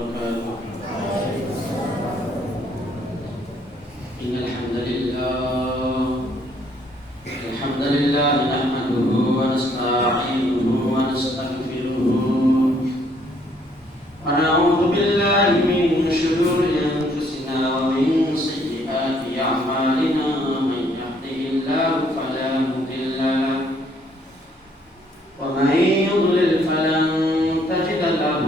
وبركاته. إن الحمد لله نحمده ونستعينه ونستغفره ونعوذ بالله من شرور أنفسنا ومن سيئات أعمالنا من يهده الله فلا مضل له ومن يضلل فلن تجد له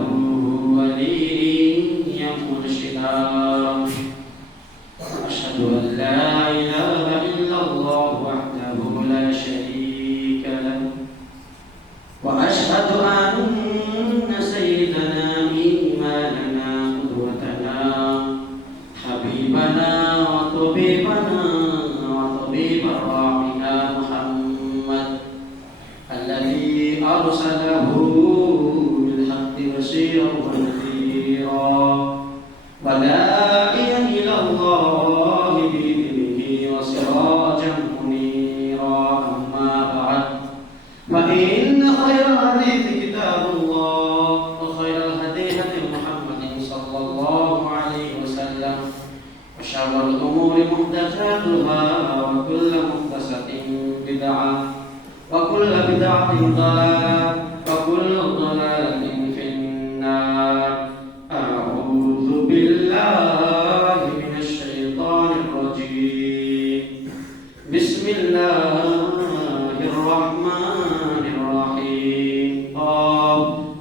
وليا مرشدا وأشهد أن لا إله إلا الله وحده لا شريك له وأشهد أن سيدنا إيماننا قدوتنا حبيبنا وطبيبنا وطبيب أرواحنا محمد الذي أرسله بالحق بشيرا ونذيرا وداعيا إلى الله بإذنه وسراجا منيرا أما بعد فإن خير الحديث كتاب الله وخير الهدي هدي محمد صلى الله عليه وسلم وشر الأمور محدثاتها وكل محدثة بدعة وكل بدعة ضلالة وكل ضلالة في النار. أعوذ بالله من الشيطان الرجيم. بسم الله الرحمن الرحيم.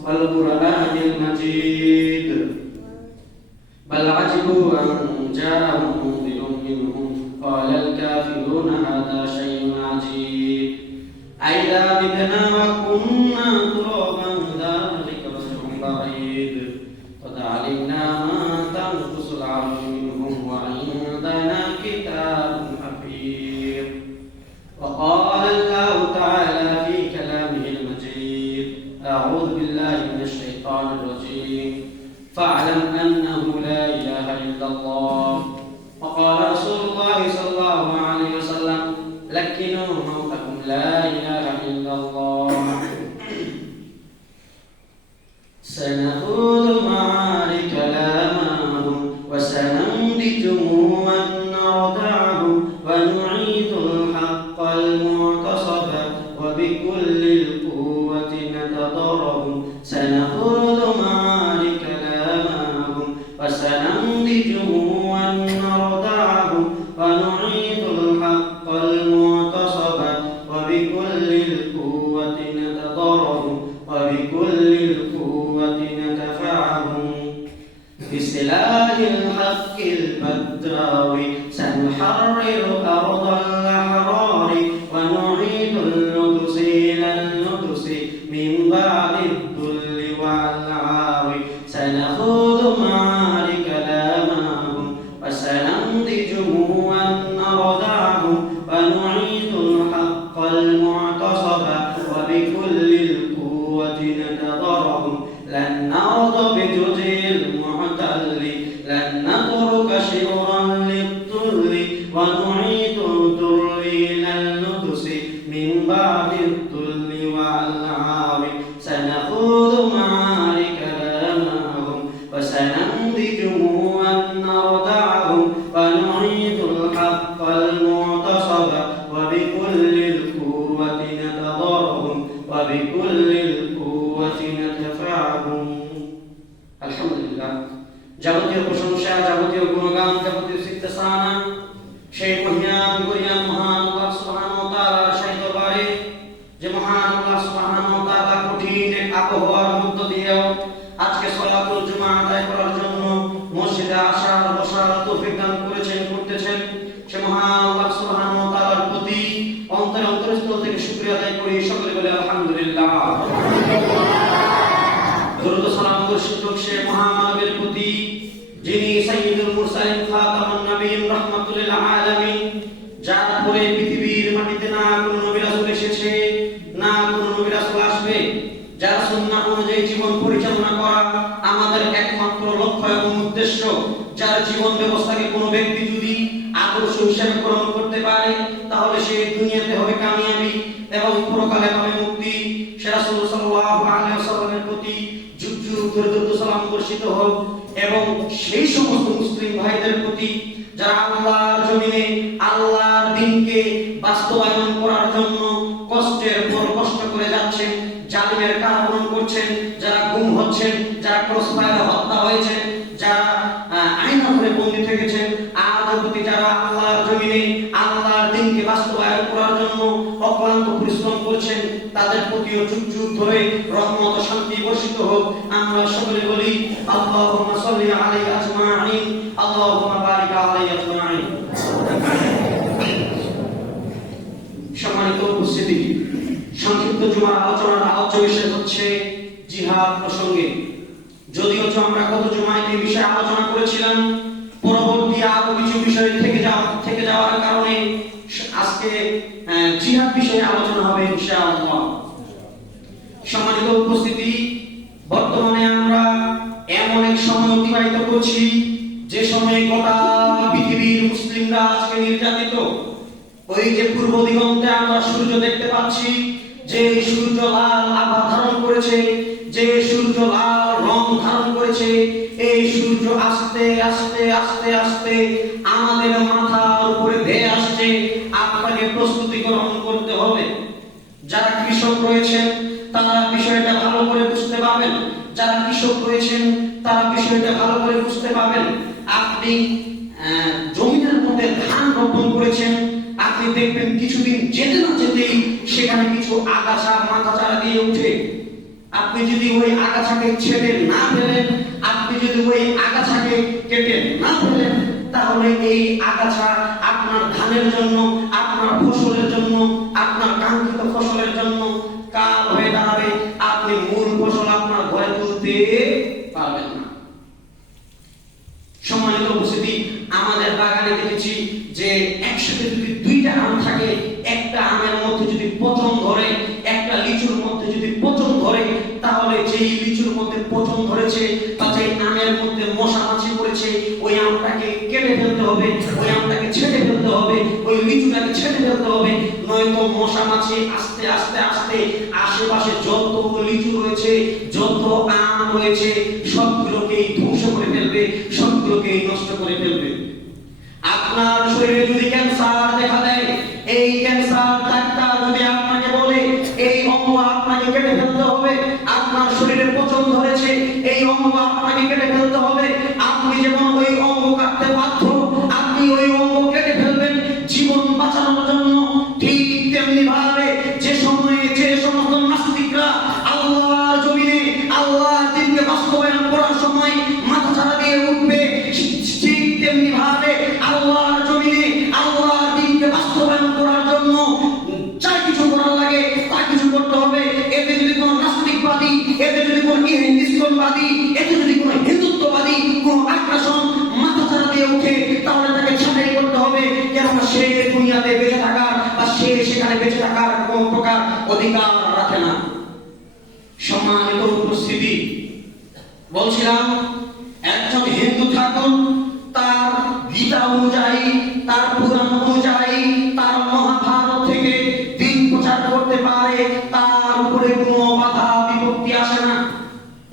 والقرآن المجيد بل عجبوا أن جاءهم منذر منهم قال الكافرون هذا شيء عجيب أئذا متنا وكنا ترابا ذلك رجع بعيد قد علمنا ما تنقص العرش منهم وعندنا كتاب حفيظ. وقال الله تعالى في كلامه المجيد أعوذ بالله من الشيطان الرجيم فاعلم أنه لا إله إلا الله. وقال رسول الله صلى الله عليه وسلم لكنوا موتكم لا إله إلا الله. سنخوض معارك كلامهم وسننبتهم ونردعهم ونعيد الحق المعتصب وبكل القوة نتضرهم. سنخوض معارك كلامهم وسننبتهم ونردعهم ونعيد الحق المعتصب وبكل القوة نتضرهم وبكل القوة ندفعهم. بسلاح الحق البدراوي سنحرر أرض الأحرار ونعيد القدس إلى القدس من بعد الذل والعار. سنخوض معارك كلامهم وسننضجهم ونردعهم ونعيد الحق المعتصب وبكل القوة نتضرهم. لن نرضى بجزء المعتل لن نترك شعرا للذل ونعيد الذل إلى القدس من بعد الذل والعار. سنخوض معارك كلامهم وسننضجهم ونردعهم ونعيد الحق المعتصب وبكل القوة نتضرهم وبكل القوة ندفعهم. আলহামদুলিল্লাহ, যাবতীয় প্রশংসা, যাবতীয় গুণগান, যাবতীয় সিদ্ধাসানা সেই মহিয়ান গরিয়ান মহান আল্লাহ সুবহানাহু ওয়া তাআলার সেই দরবারে যে মহান আল্লাহ সুবহানাহু ওয়া তাআলা কঠিন এক আবহাওয়ার মধ্য দিয়েও আজকে সালাতুল জুমা আদায় করার জন্য মসজিদে আসার বসার তৌফিক দান করেছেন, করতেছেন। সে মহান আল্লাহ সুবহানাহু ওয়া তাআলার প্রতি অন্তরস্থল থেকে শুকরিয়া আদায় করি। সকলে বলে আলহামদুলিল্লাহ। দরুদ ও সালাম বর্ষিত সে মহামানবের প্রতি যিনি সাইয়্যিদুল মুরসালিন খাতামুন নবিয়্যিন রাহমাতুল লিল আলামিন, যার পরে পৃথিবীর মাটিতে না কোনো নবী রাসূল এসেছে, না কোনো নবী রাসূল আসবে, যার সুন্নাহ অনুযায়ী জীবন পরিচালনা করা আমাদের একমাত্র লক্ষ্য এবং উদ্দেশ্য, যার জীবন ব্যবস্থাকে কোনো ব্যক্তি যদি আদর্শ হিসেবে গ্রহণ করতে পারে তাহলে সে দুনিয়াতে হবে কামিয়াবি এবং পরকালে পাবে মুক্তি। সে রাসূল সাল্লাল্লাহু আলাইহি ওয়াসাল্লামের প্রতি যুগ যুগ ধরে দরুদ সালাম বর্ষিত হোক। হোক এবং সেই সমস্ত মুসলিম ভাইদের প্রতি যারা আল্লাহর জমিনে আল্লাহর দ্বীনকে বাস্তবায়ন করার জন্য কষ্টের পর কষ্ট করে যাচ্ছেন, জালিমের কারাবরণ করছেন, যারা গুম হচ্ছেন, যারা ক্রসফায়ারে হত্যা হয়েছেন, যারা আইনা ধরে বন্দী থেকেছেন, আজ অবধি যারা আল্লাহর জমিনে আল্লাহর দ্বীনকে বাস্তবায়ন করার জন্য অক্লান্ত পরিশ্রম করছেন, তাদের প্রতিও যুগ যুগ ধরে রহমত ও শান্তি বর্ষিত হোক। আমরা সকলে বলি আল্লাহুম্মা সাল্লি আলাইহি আজমাইন, আল্লাহুম্মা বারিক আলাইহি আজমাইন। সম্মানিত উপস্থিতি, সংক্ষিপ্ত জুমার আলোচনার আলোচ্য বিষয় হচ্ছে জিহাদ প্রসঙ্গে। যদিও আমরা গত জুমায় এই বিষয়ে আলোচনা করেছিলাম, পরবর্তী আরো কিছু বিষয় থেকে যাওয়ার কারণে আজকে জিহাদ বিষয়ে আলোচনা হবে ইনশাআল্লাহ। সম্মানিত উপস্থিতি, বর্তমানে আমরা এমন এক সময় অতিবাহিত করছি যে সময়ে গোটা পৃথিবীর মুসলিমরা আজকে নির্যাতিত। ওই যে পূর্ব দিগন্তে আমরা সূর্য দেখতে পাচ্ছি, যে সূর্য লাল আভা ধারণ করেছে, যে সূর্য লাল রং ধারণ করেছে, এই সূর্য আস্তে আস্তে আস্তে আস্তে আমাদের মাথার উপরে ধেয়ে আসছে। আপনাকে প্রস্তুতি গ্রহণ করতে হবে। যারা কৃষক রয়েছেন তারা বিষয়টা ভালো করে বুঝতে পারবেন, যারা কৃষক রয়েছেন তারা বিষয়টা ভালো করে বুঝতে পারবেন। আপনি জমির মধ্যে ধান রোপণ করেছেন, আপনি দেখবেন কিছুদিন যেতে না যেতেই সেখানে কিছু আগাছা মাথা চারা দিয়ে উঠে। আপনি যদি ওই আগাছাকে ছেড়ে না ফেলেন, আপনি যদি ওই আগাছাকে কেটে না ফেলেন, তাহলে এই আগাছা আপনার ধানের জন্য, আপনার ফসলের জন্য, আপনার কাঙ্ক্ষিত ফসলের জন্য কাল হয়ে দাঁড়াবে। আপনি মূল ফসল আপনার ঘরে তুলতে পারবেন না। সম্মানিত উপস্থিতি, আমাদের বাগানে দেখেছি যে একসাথে যদি দুইটা আম থাকে, একটা আমের মধ্যে যদি পচন ধরে, একটা লিচুর মধ্যে যদি পচন ধরে, তাহলে যেই লিচুর মধ্যে পচন ধরেছে বা যে আমের মধ্যে মশা মাছি পড়েছে, ওই আমটাকে কেটে ফেলতে হবে, ওই আমটাকে ছেড়ে ফেলতে হবে, ওই লিচুটাকে ছেড়ে ফেলতে হবে। নয়তো মশা মাছি আস্তে আস্তে আস্তে আশেপাশে যত লিচু রয়েছে, যত আম রয়েছে, সবগুলোকেই ধ্বংস করে ফেলবে, সবগুলোকেই নষ্ট করে ফেলবে। আপনার শরীরে যদি ক্যান্সার দেখা দেয়, এই ক্যান্সার ডাক্তার যদি আপনাকে বলে এই অঙ্গ আপনাকে কেটে ফেলতে হবে, আপনার শরীরে পচন ধরেছে, এই অঙ্গ আপনাকে কেটে ফেলতে হবে, আপনি যেমন ওই অঙ্গ কাটতে বাধ্য, আপনি ওই অঙ্গ কেটে ফেলবেন জীবন বাঁচানোর জন্য। ঠিক তেমনি ভাবে যে সময়ে যে সমস্ত নাস্তিকরা আল্লাহর জমিনে আল্লাহর দ্বীনকে বাস্তবায়ন করার সময় মাথা ছাড়া দিয়ে উঠবে, ঠিক তেমনি ভাবে আল্লাহর জমিনে আল্লাহর দ্বীনকে বাস্তবায়ন করার জন্য যা কিছু করার লাগে তা কিছু করতে হবে। এতে যদি কোনো নাস্তিকবাদী, এতে যদি কোনো ইসলামবাদী, এতে যদি কোনো হিন্দুত্ববাদী কোনো আগ্রাসন মাথা ছাড়া দিয়ে উঠে, তাহলে তাকে ছাঁটাই করতে হবে, কেননা সে দুনিয়াতে বেঁচে থাকার বা সে সেখানে বেঁচে থাকার কোনো প্রকার অধিকার রাখে না। সম্মানিত উপস্থিতি, বলছিলাম একজন হিন্দু ঠাকুর তার গীতা অনুযায়ী, তার পুরাণ অনুযায়ী, তার মহাভারত থেকে দিন প্রচার করতে পারে, তার উপরে কোনো বাধা বিপত্তি আসে না।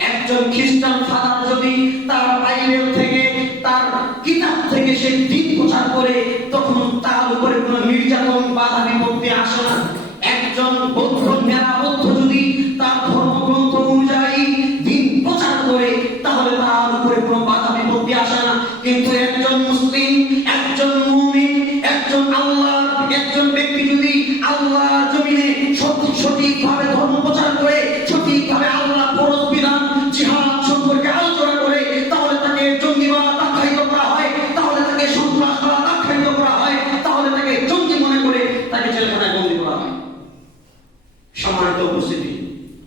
একজন খ্রিস্টান ফাদার যদি তার বাইবেল থেকে, তার কিতাব থেকে সে দিন প্রচার করে, তখন তার উপরে কোনো নির্যাতন বাধা বিপত্তি আসে না। একজন বৌদ্ধ মেলা বৌদ্ধ যদি তার ধর্মগ্রন্থ অনুযায়ী দিন প্রচার করে, তাহলে তার উপরে কোনো বাধা বিপত্তি আসে না। কিন্তু একজন মুসলিম, একজন মুমিন, একজন আল্লাহর একজন ব্যক্তি যদি আল্লাহর জমিনে সঠিকভাবে ধর্ম প্রচার করে, সঠিকভাবে আল্লাহর ফরজ বিধান জিহাদ সম্পর্কে আলোচনা করে, তাহলে তাকে জঙ্গিবাদ আখ্যায়িত করা হয়, তাহলে তাকে সন্ত্রাসবাদ আখ্যায়িত করা হয়, তাহলে তাকে জঙ্গি মনে করে তাকে জেলখানায় বন্দী করা হয়। সম্মানিত উপস্থিতি,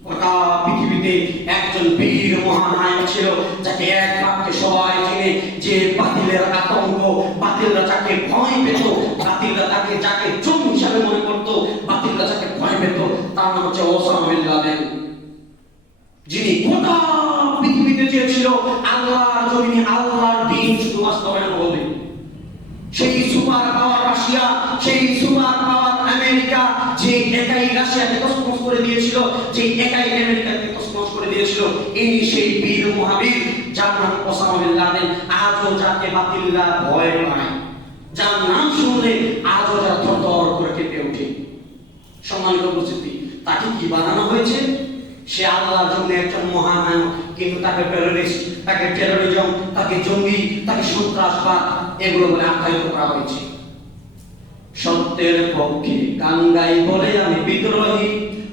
গোটা পৃথিবীতে একজন বীর মহানায়ক ছিল যাকে এক বাক্যে সবাই চিনে, যে বাতিলের আতঙ্ক, বাতিলরা যাকে ভয় পেত, বাতিলরা তাকে যাকে জঙ্গি হিসাবে মনে করত, বাতিলরা যাকে ভয় পেত, তার নাম হচ্ছে ওসামা বিন লাদেন, যিনি গোটা পৃথিবীতে চেয়েছিল আল্লাহর জমিনে আল্লাহর দ্বীন শুধু বাস্তবায়ন হবে। সেই সুপার পাওয়ার রাশিয়া, সেই সুপার পাওয়ার আমেরিকা, যে একাই রাশিয়াকে তছনছ করে দিয়েছিল, যে একাই আমেরিকাকে তছনছ করে দিয়েছিল, ইনি সেই বীর মহাবীর যার নাম ওসামা বিন লাদেন আজও যাকে বাতিলরা ভয় পায়, যার নাম শুনলে আজও যারা থরথর করে কেঁপে ওঠে। সম্মানিত উপস্থিতি, তাকে কি বানানো হয়েছে? সে আল্লাহর জন্য একজন মহানায়ক, কিন্তু তাকে টেররিস্ট, তাকে টেররিজম, তাকে জঙ্গি, তাকে সন্ত্রাসবাদ এগুলো বলে আখ্যায়িত করা হয়েছে। সত্যের পক্ষে গান গাই বলে আমি বিদ্রোহী,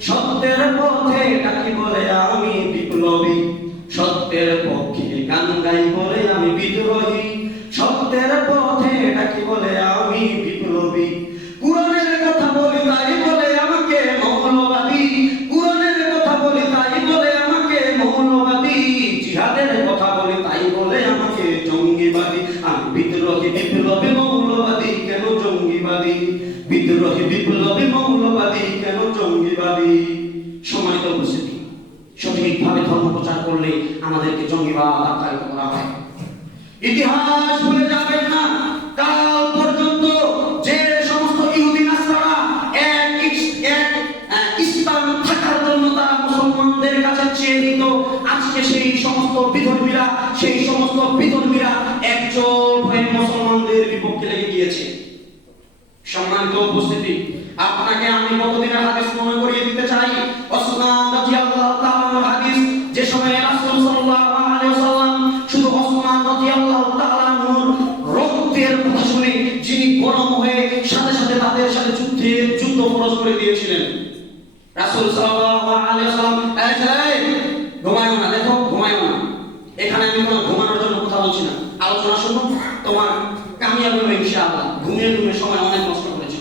সত্যের পথে ডাকি বলে আমি বিপ্লবী। সত্যের পক্ষে গান গাই বলে আমি বিদ্রোহী, সত্যের পথে ডাকি বলে আমি বিপ্লবী। কুরআনের কথা বলি তাই বলে আমাকে মৌলবাদী, কুরআনের কথা বলি তাই বলে আমাকে মৌলবাদী। জিহাদের কথা বলি তাই বলে আমাকে জঙ্গিবাদী। আমি বিদ্রোহী বিপ্লবী মৌলবাদী, কেন জঙ্গিবাদী? বিদ্রোহী বিপ্লবী মৌলবাদী, কেন জঙ্গিবাদী? সম্মানিত উপস্থিতি, সঠিকভাবে ধর্ম প্রচার করলে আমাদেরকে জঙ্গিবাদ আখ্যায়িত করা হয়। ইতিহাস ভুলে যাবেন না। কাল পর্যন্ত যে সমস্ত ইহুদি নাসারা ইসলাম থাকার জন্য তারা মুসলমানদের কাছে চেয়ে নিত, আজকে সেই সমস্ত বিধর্মীরা একজোট হয়ে মুসলমানদের বিপক্ষে লেগে গিয়েছে। সম্মানিত উপস্থিতি, আপনাকে আমি কতদিনের হাদিস মনে করিয়ে দিতে চাই। ওসমান রাদিয়াল্লাহু তাআলার হাদিস, যে সময় রাসূল সাল্লাল্লাহু আলাইহি ওয়াসাল্লাম শুধু ওসমান রাদিয়াল্লাহু তাআলার রক্তের কথা শুনে যিনি গরম হয়ে সাথে সাথে তাদের সাথে যুদ্ধ ফরজ করে দিয়েছিলেন। রাসূল সাল্লাল্লাহু আলাইহি ওয়াসাল্লাম ঘুমায়ো না, দেখো ঘুমায়ো না। এখানে আমি কোনো ঘুমানোর জন্য কথা বলছি না, আলোচনা শুনো, তোমার কামিয়াব হবে ইনশাআল্লাহ। ঘুমিয়ে সময় অনেক নষ্ট করেছো,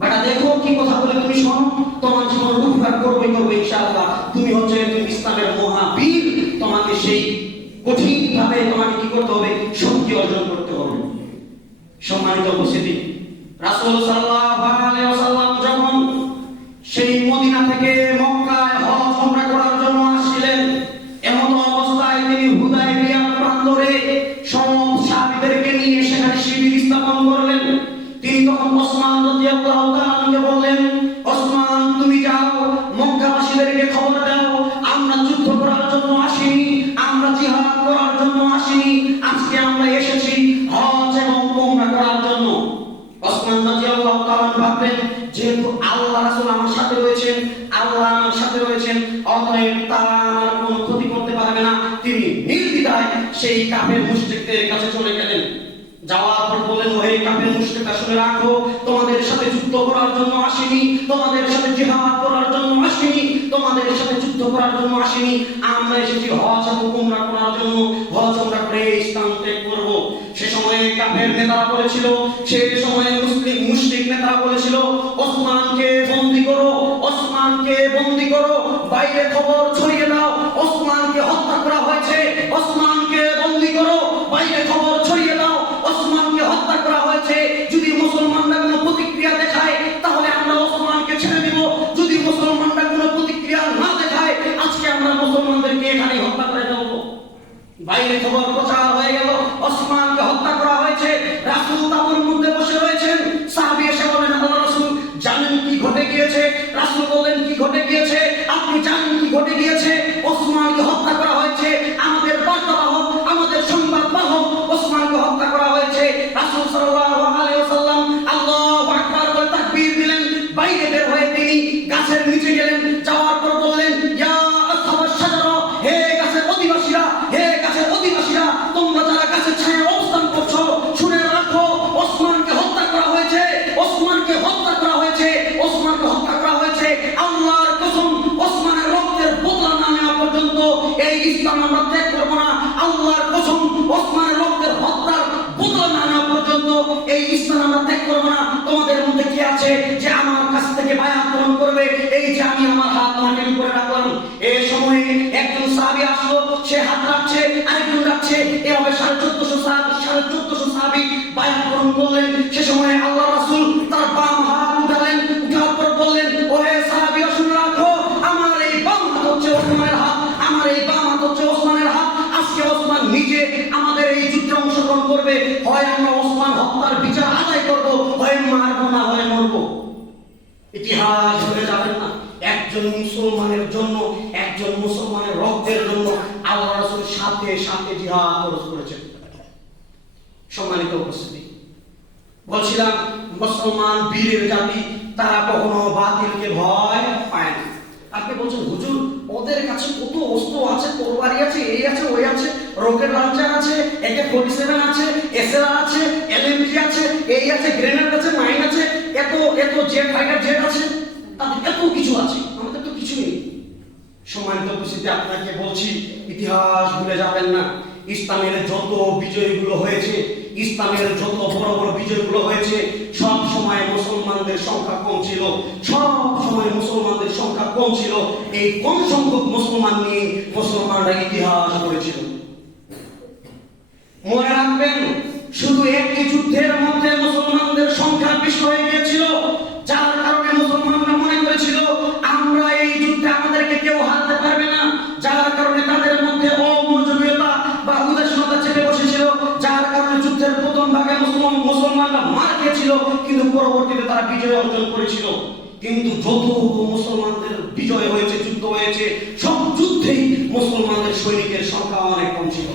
বেটা দেখো কি কথা বলে তুমি শোনো, তোমার জীবন রূপকার করবে ইনশাআল্লাহ। তুমি ইসলামের মহাবীর, তোমাকে সেই কঠিন ভাবে তোমাকে কি করতে হবে? শক্তি অর্জন করতে হবে। সম্মানিত উপস্থিতি, রাসূল সাল্লাল্লাহু আলাইহি ওয়াসাল্লাম যখন সেই মদিনা থেকে মক্কায় হজ উমরা করার জন্য আসছিলেন, এমন অবস্থায় তিনি হুদায়বিয়া প্রান্তরে সব সাহাবীদেরকে নিয়ে সেখানে শিবির স্থাপন করলেন। তিনি তখন ওসমান রাদিয়াল্লাহু তাআলাকে বললেন, ওসমান তুমি যাও, মক্কাবাসীদেরকে খবর দাও, আমরা যুদ্ধ করার জন্য আসিনি, আমরা জিহাদ করার জন্য আসিনি, আজকে আমরা এসেছি হজ এবং উমরা করার জন্য। ওসমান রাদিয়াল্লাহু তাআলা ভাবলেন, যেহেতু আল্লাহ রাসূল আমার সাথে রয়েছেন, আল্লাহ আমার সাথে রয়েছেন, অতএব তারা আমার কোনো ক্ষতি করতে পারবে না। তিনি নির্দ্বিধায় সেই কাফের মুশরিকদের কাছে চলে গেলেন। যাওয়ার পর বলেন, ওহে কাফের মুশরিকরা, শুনে রাখো, তোমাদের সাথে যুদ্ধ করার জন্য আসিনি, তোমাদের সাথে জিহাদ করার জন্য আসিনি, তোমাদের সাথে যুদ্ধ করার জন্য আসিনি, আমরা এসেছি হজ এবং উমরা করার জন্য। হজ উমরা করে ইসলাম ত্যাগ করব। সে সময়ে কাফের নেতারা বলেছিল, সে সময়ে মুশরিক নেতারা বলেছিল, ওসমানকে বন্দী করো, ওসমানকে বন্দী করো, বাইরে খবর ছড়িয়ে দাও, ওসমানকে হত্যা করা হয়েছে, ওসমানকে বন্দী করো, বাইরে খবর ছড়িয়ে দাও, ওসমানকে হত্যা করা হয়েছে। যদি মুসলমানরা কোনো প্রতিক্রিয়া দেখায় তাহলে আমরা ওসমানকে ছেড়ে দিব, যদি মুসলমানরা কোনো প্রতিক্রিয়া না দেখায় আজকে আমরা মুসলমানদেরকে এখানে হত্যা করে দেব। বাইরে খবর প্রচার হয়ে গেল, ওসমানকে হত্যা করা হয়েছে। রাসূল তাবুর মধ্যে বসে রয়েছেন, সাহাবী এসে বলেন, আল্লাহর রাসূল জানেন কি ঘটে গিয়েছে? রাসূল বলেন, কি ঘটে গিয়েছে? আপনি জানেন কি ঘটে গিয়েছে? ওসমানকে হত্যা করা হয়েছে, আমাদের বার্তাবাহক, আমাদের সংবাদ বাহক ওসমানকে হত্যা করা হয়েছে। রাসূল সাল্লাল্লাহু আলাইহি ওয়াসাল্লাম আল্লাহু আকবার বলে তাকবীর দিলেন, বাইরে বের হয়ে তিনি গাছের নিচে গেলেন। যাওয়ার পর বললেন, ইয়া আসহাবাশ শাজারা, হে গাছের অধিবাসীরা, হে গাছের অধিবাসীরা, তোমরা যারা গাছের ছায়ায় অবস্থান করছো, শুনে রাখো, ওসমানকে হত্যা করা হয়েছে, ওসমানকে হত্যা করা হয়েছে, ওসমানকে হত্যা করা হয়েছে। আল্লাহর কসম, ওসমানের রক্তের বদলা না নেওয়া পর্যন্ত এই ইসলাম আমরা ত্যাগ করব না। আল্লাহর কসম, ওসমানের রক্তের হত্যার বদলা না নেওয়া পর্যন্ত এই ইসলাম আমরা ত্যাগ করব না। তোমাদের মধ্যে কি আছে যে আমার কাছ থেকে বায়াত গ্রহণ করবে? এই যে আমি আমার হাত মাটির উপরে রাখলাম। এই সময়ে একজন সাহাবী আসলো, সে হাত রাখছে, আরেকজন রাখছে, এভাবে 1450 সাহাবী বায়াত গ্রহণ করলেন। সে সময় আল্লাহ রাসূল তার বাম হাত উঠালেন, উঠার পর বললেন, ওহে সাহাবীরা, শুনে রাখো, আমার এই বাম হাত হচ্ছে ওসমানের হাত, আমার এই বাম হাত হচ্ছে ওসমানের হাত। আজকে ওসমান নিজে আমাদের এই যুদ্ধে অংশগ্রহণ করবে, হয় আমরা ওসমান হত্যার বিচার আদায় করব, হয় মারবো, না হয় মরবো। ইতিহাস ভুলে যাবেন না। একজন মুসলমানের জন্য, একজন মুসলমানের রক্তের জন্য আল্লাহ রাসূল সাথে সাথে জিহাদ জিহাদ খরচ করেছেন। সম্মানিত উপস্থিতি, বলছিলাম মুসলমান বীরের জাতি, তারা কখনো বাতিলকে ভয় পায় না। আপনি বলছেন হুজুর ওদের কাছে কত অস্ত্র আছে, তরবারি আছে, এই আছে, ওই আছে, রকেট লঞ্চার আছে, AK-47 আছে, SLR আছে, LMG আছে, এই আছে, গ্রেনেড আছে, মাইন আছে, এত এত জেট ফাইটার জেট আছে, তাদের এত কিছু আছে, আমাদের তো কিছু নেই। সম্মানিত উপস্থিতি, আপনাকে বলছি ইতিহাস ভুলে যাবেন না। ইসলামের যত বিজয়গুলো হয়েছে, ইসলামের যত বড় বড় বিজয়গুলো হয়েছে, সব সময় মুসলমানদের সংখ্যা কম ছিল, সব সময় মুসলমানদের সংখ্যা কম ছিল। এই কম সংখ্যক মুসলমান নিয়ে মুসলমানরা ইতিহাস গড়েছিল। মনে রাখবেন, শুধু একটি যুদ্ধের মধ্যে মুসলমানদের সংখ্যা বেশি হয়ে গিয়েছিল, যার কারণে মুসলমানরা মনে করেছিল আমরা এই যুদ্ধে আমাদেরকে কেউ হারাতে পারবে না, যার কারণে তাদের মধ্যে অমনোযোগিতা বা উদাসীনতা চেপে বসেছিল, যার কারণে যুদ্ধের প্রথম ভাগে মুসলমানরা মার খেয়েছিল, কিন্তু পরবর্তীতে তারা বিজয় অর্জন করেছিল। কিন্তু যত মুসলমানদের বিজয় হয়েছে, যুদ্ধ হয়েছে, সব যুদ্ধেই মুসলমানদের সৈনিকের সংখ্যা অনেক কম ছিল।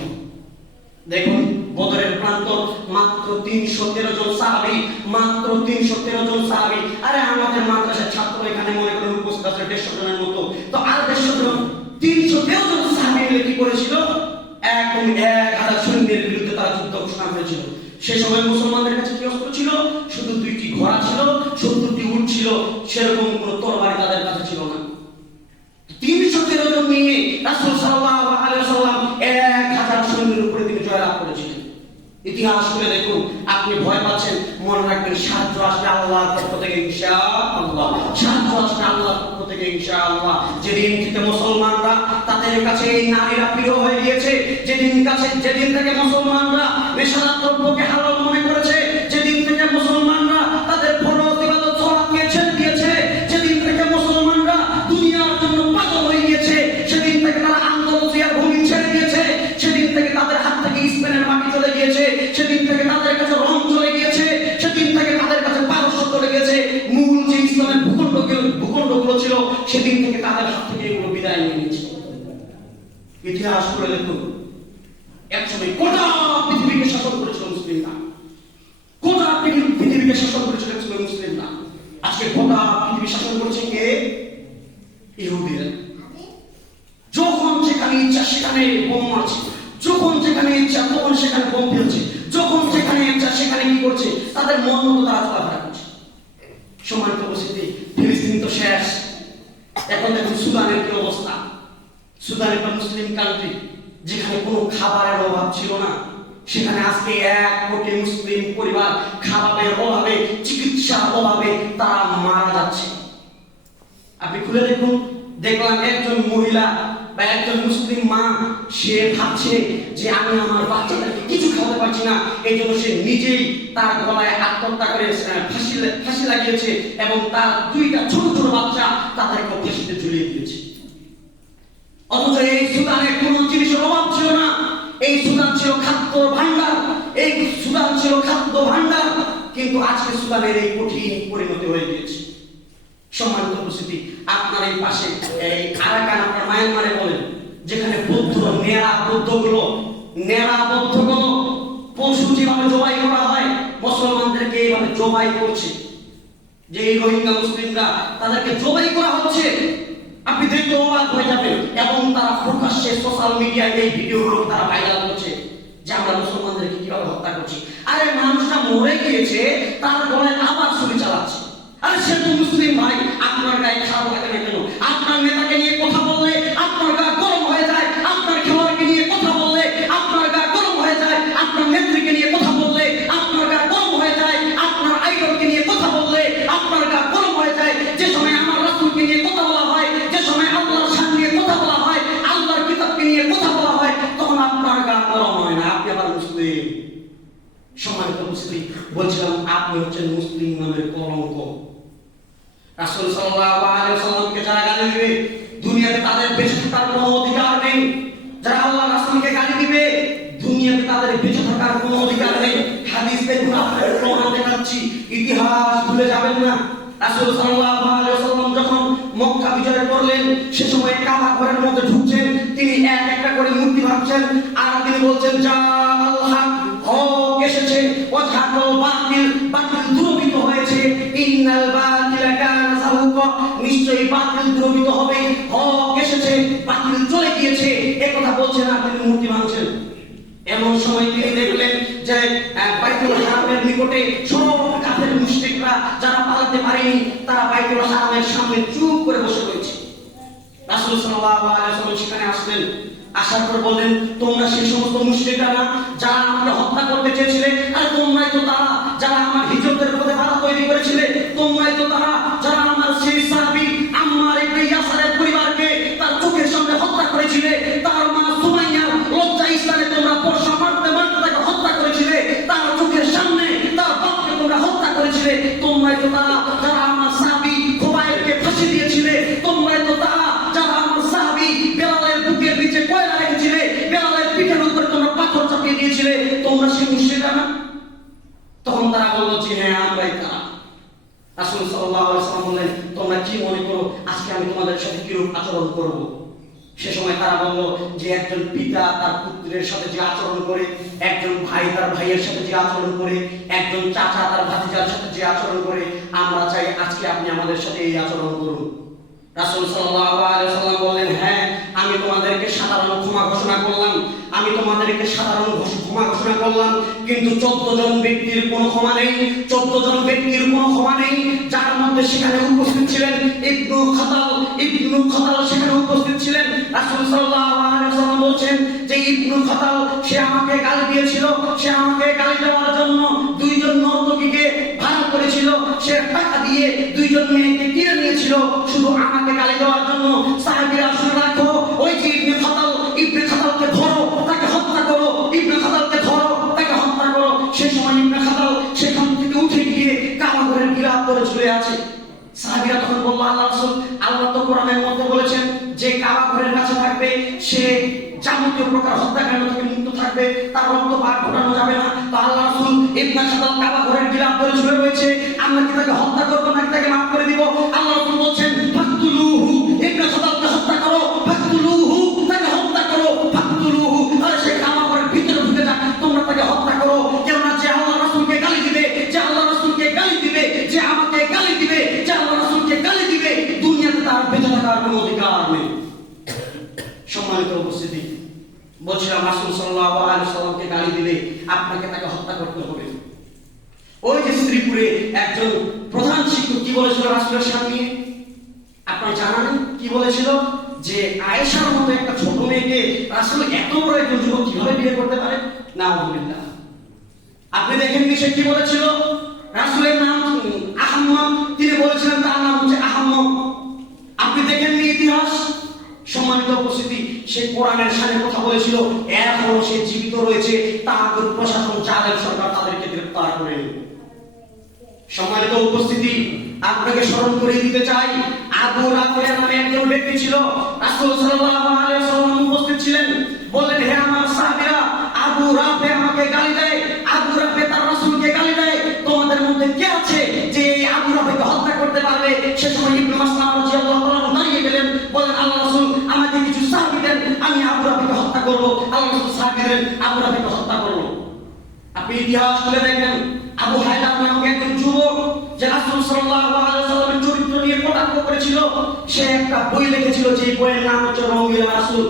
দেখুন বদরের প্রান্তর মাত্র 313 জন সাহাবী, মাত্র 313 জন সাহাবী। আরে আমাদের মাদ্রাসার ছাত্র এখানে মনে করেন উপস্থিত আছে 150 জনের মতো, তো আর 150 জন 313 জন সাহাবী মিলে কি করেছিল? একদম 1000 সৈন্যের বিরুদ্ধে তারা যুদ্ধ ঘোষণা করেছিল। সেই সময় মুসলমানদের কাছে কি অস্ত্র ছিল? শুধু 2টি ঘোড়া ছিল, 70টি উট ছিল, সেরকম কোনো তরবারি তাদের কাছে ছিল না। 313 জন নিয়ে রাসূল সাল্লাল্লাহু আলাইহি ওয়াসাল্লাম 1000 সৈন্যের উপরে তিনি জয়লাভ করেছিলেন। ইতিহাস করে দেখুন, আপনি ভয় পাচ্ছেন, মনে রাখবেন সাহায্য আসবে আল্লাহর পক্ষ থেকে ইনশাআল্লাহ, সাহায্য আসবে আল্লাহর পক্ষ থেকে ইনশাআল্লাহ। যেদিন থেকে মুসলমানরা তাদের কাছে এই নারীরা প্রিয় হয়ে গিয়েছে, যেদিন থেকে মুসলমানরা নেশাদার দ্রব্যকে হালাল মনে করেছে, যেদিন থেকে মুসলমানরা তাদের ফরজ ইবাদত সালাতকে ছেড়ে দিয়েছে, যেদিন থেকে মুসলমানরা দুনিয়ার জন্য পাগল হয়ে গিয়েছে, সেদিন থেকে তারা আন্দালুসিয়ার ভূমি ছেড়ে দিয়েছে, সেদিন থেকে তাদের হাত থেকে স্পেনের মাটি চলে গিয়েছে, সেদিন থেকে তাদের কাছে রোম চলে গিয়েছে, সেদিন থেকে তাদের কাছে পারস্য চলে গিয়েছে, মূল যে ইসলামের ভূখণ্ডগুলো ছিল, সেদিন থেকে তাদের হাত থেকে এগুলো বিদায় নিয়ে নিয়েছে। ইতিহাস করে দেখুন, একসময় গোটা পৃথিবীকে শাসন করেছিল মুসলিমরা, গোটা পৃথিবীকে শাসন করেছিল মুসলিমরা। আজকে গোটা পৃথিবী শাসন করেছে কে? ইহুদিরা। যখন যেখানে ইচ্ছা সেখানে বোম মারছে, যখন যেখানে ইচ্ছা তখন সেখানে বোম ফেলছে, যখন যেখানে ইচ্ছা সেখানে কি করছে? তাদের মন মতো তারা চলাফেরা করছে। সম্মানিত উপস্থিতি, ফিলিস্তিন তো শেষ, এখন দেখুন সুদানের কি অবস্থা। সুদান একটা মুসলিম কান্ট্রি, যেখানে কোনো খাবারের অভাব ছিল না, সেখানে আজকে 1 কোটি মুসলিম পরিবার খাবারের অভাবে, চিকিৎসার অভাবে তারা মারা যাচ্ছে। আপনি খুলে দেখুন, দেখলাম একজন মহিলা বা একজন মুসলিম মা, সে ভাবছে যে আমি আমার বাচ্চাদেরকে কিছু খাওয়াতে পারছি না, এই জন্য সে নিজেই তার গলায় আত্মহত্যা করে ফাঁসি লাগিয়েছে এবং তার 2টা ছোট ছোট বাচ্চা তাদেরকে ফাঁসিতে ঝুলিয়ে দিয়েছে। অথচ এই সুদানে কোন জিনিসের অভাব ছিল না, এই সুদান ছিল খাদ্য ভান্ডার, এই সুদান ছিল খাদ্য ভান্ডার, কিন্তু আজকে সুদানের এই কঠিন পরিণতি হয়ে গিয়েছে। সম্মানিত উপস্থিতি, আপনার এই পাশে এই আরাকান, আপনার মায়ানমারে বলেন, যেখানে নেড়া বৌদ্ধগুলো পশু যেভাবে জবাই করা হয়, মুসলমানদেরকে এইভাবে জবাই করছে। যে এই রোহিঙ্গা মুসলিমরা, তাদেরকে জবাই করা হচ্ছে, আপনি দেখতে অবাক হয়ে যাবেন। এবং তারা প্রকাশ্যে সোশ্যাল মিডিয়ায় এই ভিডিওগুলো তারা ভাইরাল করছে যে আমরা মুসলমানদেরকে কিভাবে হত্যা করছি। আরে মানুষটা মরে গিয়েছে, তারপরে আবার ছবি চালাচ্ছে। আরে সে তো মুসলিম ভাই, আপনার গায়ে খারাপ লাগে না কেন? আপনার নেতাকে নিয়ে কথা বললে আপনার গা গরম হয়ে যায়, আপনার খেলোয়াড়কে নিয়ে কথা বললে আপনার গা গরম হয়ে যায়, আপনার নেত্রীকে নিয়ে কথা বললে আপনার গা গরম হয়ে যায়, আপনার আইডলকে নিয়ে কথা বললে আপনার গা গরম হয়ে যায়। যে সময় আমার রাসূলকে নিয়ে কথা বলা হয়, যে সময় আল্লাহর শান নিয়ে কথা বলা হয়, আল্লাহর কিতাবকে নিয়ে কথা বলা হয়, তখন আপনার গা গরম হয় না, আপনি আবার মুসলিম। সম্মানিত মুসলিম, বলছিলাম আপনি হচ্ছেন মুসলিম নামের কলঙ্ক। রাসূল সাল্লাল্লাহু আলাইহি ওয়াসাল্লামকে যারা গালি দিবে, দুনিয়াতে তাদের বেঁচে থাকার কোনো অধিকার নেই। যারা আল্লাহ রাসূলকে গালি দিবে, দুনিয়াতে তাদের বেঁচে থাকার কোনো অধিকার নেই। হাদিস দেখুন, আপনাদের প্রমাণ দেখাচ্ছি, ইতিহাস ভুলে যাবেন না। রাসূল সাল্লাল্লাহু আলাইহি ওয়াসাল্লাম যখন মক্কা বিজয় করলেন, সে সময় কাবা ঘরের মধ্যে ঢুকছেন, তিনি এক একটা করে মূর্তি ভাঙতে থাকছেন আর তিনি বলছেন যা আল্লাহ হক এসেছে ওয়াজহাকাল বাতিল, বাতিল দূরীভূত হয়েছে, ইন্নাল বাতিলা কানা যাহুকা, নিশ্চয়ই বাতিল দূরীভূত হবে, হক এসেছে, বাতিল চলে গিয়েছে, এই কথা বলছেন আর তিনি মূর্তি ভাঙছেন। এমন সময় তিনি দেখলেন যে বাইতুল হারামের নিকটে সব কাফের মুশরিকরা যারা পালাতে পারেনি তারা বাইতুল হারামের সামনে চুপ করে বসে রয়েছে। রাসূল সাল্লাল্লাহু আলাইহি ওয়াসাল্লাম সেখানে আসলেন, আসার পর বললেন তোমরা সেই সমস্ত মুশরিকরা না যারা আমাকে হত্যা করতে চেয়েছিলে? আরে তোমরাই তো তারা যারা আমার হিজরতের পথে বাধা তৈরি করেছিলে, তোমরাই তো তারা যারা আমার সেই সাহাবী আম্মার ইবনে ইয়াসারের পরিবারকে তার চোখের সামনে হত্যা করেছিলে, তার মা সুমাইয়া লজ্জা স্থানে তোমরা পরশা মারতে মারতে তাকে হত্যা করেছিলে, তার চোখের সামনে তার বাপকে তোমরা হত্যা করেছিলে, তোমরাই তো তারা যারা আমার সাহাবী খুবাইবকে ফাঁসি দিয়েছিলে, তোমরাই তো তারা যারা আমার সাহাবী বেলালের বুকের নিচে কয়লা রেখেছিলে, বেলালের পিঠের উপরে তোমরা পাথর চাপিয়ে দিয়েছিলে, তোমরা সেই মুশরিকরা না? তখন তারা বলল যে হ্যাঁ আমরাই তারা। রাসূল সাল্লাল্লাহু আলাইহি ওয়াসাল্লাম বললেন তোমরা কি মনে করো আজকে আমি তোমাদের সাথে কিরূপ আচরণ করব? সে সময় তারা বলল যে একজন পিতা তার পুত্রের সাথে যে আচরণ করে, একজন ভাই তার ভাইয়ের সাথে যে আচরণ করে, একজন চাচা তার ভাতিজার সাথে যে আচরণ করে, আমরা চাই আজকে আপনি আমাদের সাথে এই আচরণ করুন। রাসূল সাল্লাল্লাহু আলাইহি ওয়াসাল্লাম বললেন হ্যাঁ আমি তোমাদেরকে সাধারণ ক্ষমা ঘোষণা করলাম, আমি তোমাদেরকে সাধারণ ক্ষমা ঘোষণা করলাম, কিন্তু 14 জন ব্যক্তির কোনো ক্ষমা নেই, 14 জন ব্যক্তির কোনো ক্ষমা নেই, যার মধ্যে সেখানে উপস্থিত ছিলেন ইবনু খাতাল সেখানে উপস্থিত ছিলেন। রাসূল সাল্লাল্লাহু আলাইহি ওয়াসাল্লাম বলেন যে ইবনু খাতাল সে আমাকে গালি দিয়েছিল, সে আমাকে গালি দেওয়ার জন্য দুইজন নর্তকীকে ভাড়া করেছিল, সে টাকা দিয়ে দুইজন মেয়েকে কিনে নিয়েছিল শুধু আমাকে গালি দেওয়ার জন্য। সাহাবীরা শুনে রাখো, ওই যে ইবনে খাতালকে ধরো, তাকে হত্যা করো, ইবনে খাতালকে ধরো, তাকে হত্যা করো। সেই সময় ইবনে খাতাল সেখান থেকে উঠে গিয়ে কাবা ঘরের গিলাফ করে চলে আছে। সাহাবীরা তখন বলল আল্লাহ রাসূল, আল্লাহ তো কোরআনের মধ্যে বলেছেন যে কাবা ঘরের কাছে থাকবে সে যাবতীয় প্রকার হত্যাকাণ্ড থেকে মুক্ত থাকবে, তার রক্ত পাক ফোটানো যাবে না। তো আল্লাহ রাসূল ইবনে খাতাল কাবা ঘরের গিলাফ করে চলে রয়েছে, আমরা কি তাকে হত্যা করব নাকি তাকে মাফ করে দিব? আল্লাহ রাসূল বলেন ফাকতুলুহু, ইবনে খাতালকে হত্যা করো, ফাকতুলুহু, তাকে হত্যা করো, ফাকতুলুহু, আর সে কাবা ঘরের ভিতরে ঢুকে যাক, তোমরা তাকে হত্যা করো। কেননা যে আল্লাহ রাসূলকে গালি দিবে, যে আল্লাহ রাসূলকে গালি দিবে, যে আমাকে গালি দিবে, যে আল্লাহ রাসূলকে গালি দিবে, দুনিয়াতে তার বেঁচে থাকার কোনো অধিকার নেই। সম্মানিত উপস্থিতি, বলছিলাম রাসূল সাল্লাল্লাহু আলাইহি ওয়াসাল্লামকে গালি দিলে আপনাকে তাকে হত্যা করতে হবে। ওই যে শ্রীপুরে একজন প্রধান শিক্ষক কি বলেছিল রাসূলের সামনে? আপনারা জানেন কি বলেছিল? যে আয়েশার মতো একটা ছোট মেয়েকে রাসূল এত বড় একজন যুবক কিভাবে বিয়ে করতে পারে? নাউযুবিল্লাহ। আপনি দেখেননি সে কি বলেছিল? রাসূলের নাম আহম্মদ, তিনি বলেছিলেন তার নাম হচ্ছে আহম্মদ। আপনি দেখেননি ইতিহাস? সম্মানিত উপস্থিতি, সে কোরআনের সামনে কথা বলেছিল, এখনো সে জীবিত রয়েছে, তাগুত প্রশাসন জালেম সরকার তাদেরকে গ্রেফতার করেনি। সম্মানিত উপস্থিতি, আপনাকে স্মরণ করিয়ে দিতে চাই আবু রাফে নামে একজন ব্যক্তি ছিল, রাসূল সাল্লাল্লাহু আলাইহি ওয়াসাল্লাম উপস্থিত ছিলেন, বললেন হে আমার সাহাবীরা, আবু রাফে আমাকে গালি দেয়, আবু রাফে তার রাসূলকে গালি দেয়, তোমাদের মধ্যে কে আছে যে এই আবু রাফেকে হত্যা করতে পারবে? সে সময় ইবনে মাসলামা রাদিয়াল্লাহু তাআলা দাঁড়িয়ে গেলেন, বলেন আল্লাহ রাসূল আমাকে কিছু সাহাবী দেন, আমি আবু রাফেকে হত্যা করব। আল্লাহ রাসূল সাহাবী দেন, আবু রাফেকে হত্যা করব। আপনি ইতিহাস খুলে দেখেন, আবু হায়দার নামক একজন যুবক যে রাসূল সাল্লাল্লাহু আলাইহি ওয়াসাল্লামের চরিত্র নিয়ে কটাক্ষ করেছিল, সে একটা বই লিখেছিল, যে বইয়ের নাম হচ্ছে রঙিলা রাসূল।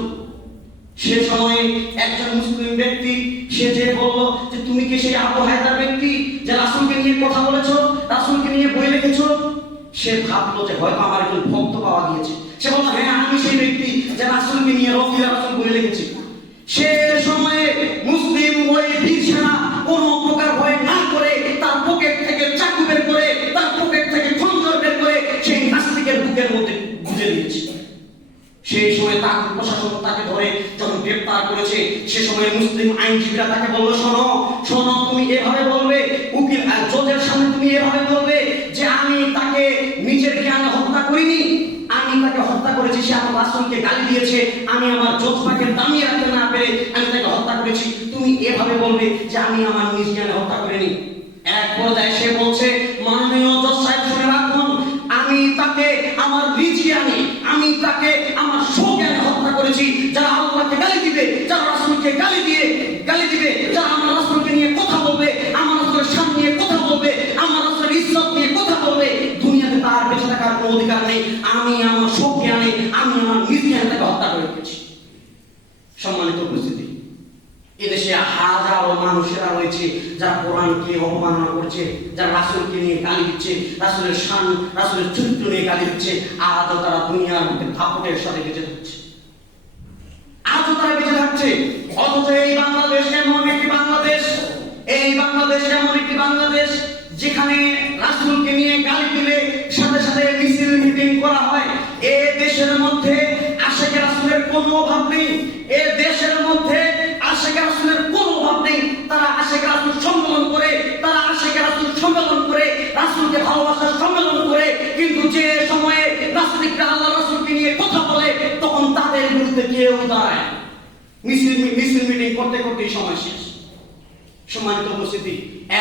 সে সময়ে একজন মুসলিম ব্যক্তি সে যে বলল যে তুমি কি সেই আবু হায়দার ব্যক্তি যে রাসূলকে নিয়ে কথা বলেছো, রাসূলকে নিয়ে বই লিখেছো? সে ভাবলো যে হয়তো আমার একজন ভক্ত পাওয়া গিয়েছে। সে বলল হ্যাঁ আমি সেই ব্যক্তি যে রাসূলকে নিয়ে রঙিলা রাসূল বই লিখেছি। সে সময়ে মুসলিম ওই বীর সেনা কোন প্রকার ভয় না করে তার পকেট থেকে চাকু বের করে, তার পকেট থেকে খঞ্জর বের করে সেই নাস্তিকের বুকের মধ্যে গুঁজে দিয়েছে। সেই সময় তাকে প্রশাসন তাকে ধরে যখন গ্রেফতার করেছে, সে সময় মুসলিম আইনজীবীরা তাকে বলল শোনো শোনো, তুমি এভাবে বলবে, উকিল জজের সামনে তুমি এভাবে বলবে যে আমি তাকে নিজের জ্ঞানে হত্যা করিনি, আমি তাকে হত্যা করেছি, সে আমার রাসূলকে গালি দিয়েছে, আমি আমার জজটাকে দামিয়ে রাখতে না পেরে আমি তাকে হত্যা করেছি, তুমি এভাবে বলবে যে আমি আমার নিজ জ্ঞানে হত্যা করিনি। এক পর্যায়ে সে বলছে মাননীয় জজ সাহেব শুনে রাখুন, আমি তাকে আমার নিজ জ্ঞানে, আমি তাকে আমার স্বজ্ঞানে হত্যা করেছি। করেছি, যারা আল্লাহকে গালি দিবে, যারা রাসূলকে গালি দিবে, যারা আমার রাসূলকে নিয়ে কথা বলবে, আমার রাসূলের শান নিয়ে কথা বলবে, আমার রাসূলের ইজ্জত নিয়ে কথা বলবে, দুনিয়াতে তার বেঁচে থাকার কোনো অধিকার নেই। আমি আমার সব জ্ঞানে, আমি আমার নিজ জ্ঞানে তাকে হত্যা করে রেখেছি। সম্মানিত উপস্থিতি, এদেশে হাজারো মানুষেরা রয়েছে যারা কোরআনকে অবমাননা করছে, যারা রাসূলকে নিয়ে গালি দিচ্ছে, রাসূলের শান, রাসূলের চরিত্র নিয়ে গালি দিচ্ছে। আজও তারা দুনিয়ার মধ্যে দাপটের সাথে বেঁচে থাকছে, আজও তারা বেঁচে থাকছে। অথচ এই বাংলাদেশ এমন একটি বাংলাদেশ, যেখানে রাসূলকে নিয়ে গালি দিলে সাথে সাথে মিছিল মিটিং করা হয়। এ দেশের মধ্যে আশিকে রাসূলের কোনো অভাব নেই, এ দেশের মধ্যে আশিকে রাসূলের কোনো অভাব নেই। তারা আশিকে রাসূল সম্মেলন করে, রাসূলকে ভালোবাসার সম্মেলন করে, কিন্তু যে সময়ে নাস্তিকরা আল্লাহ রাসূলকে নিয়ে কথা বলে তখন তাদের বিরুদ্ধে কেউ দাঁড়ায়। মিছিল মিটিং করতে করতেই সময় শেষ। সম্মানিত উপস্থিতি,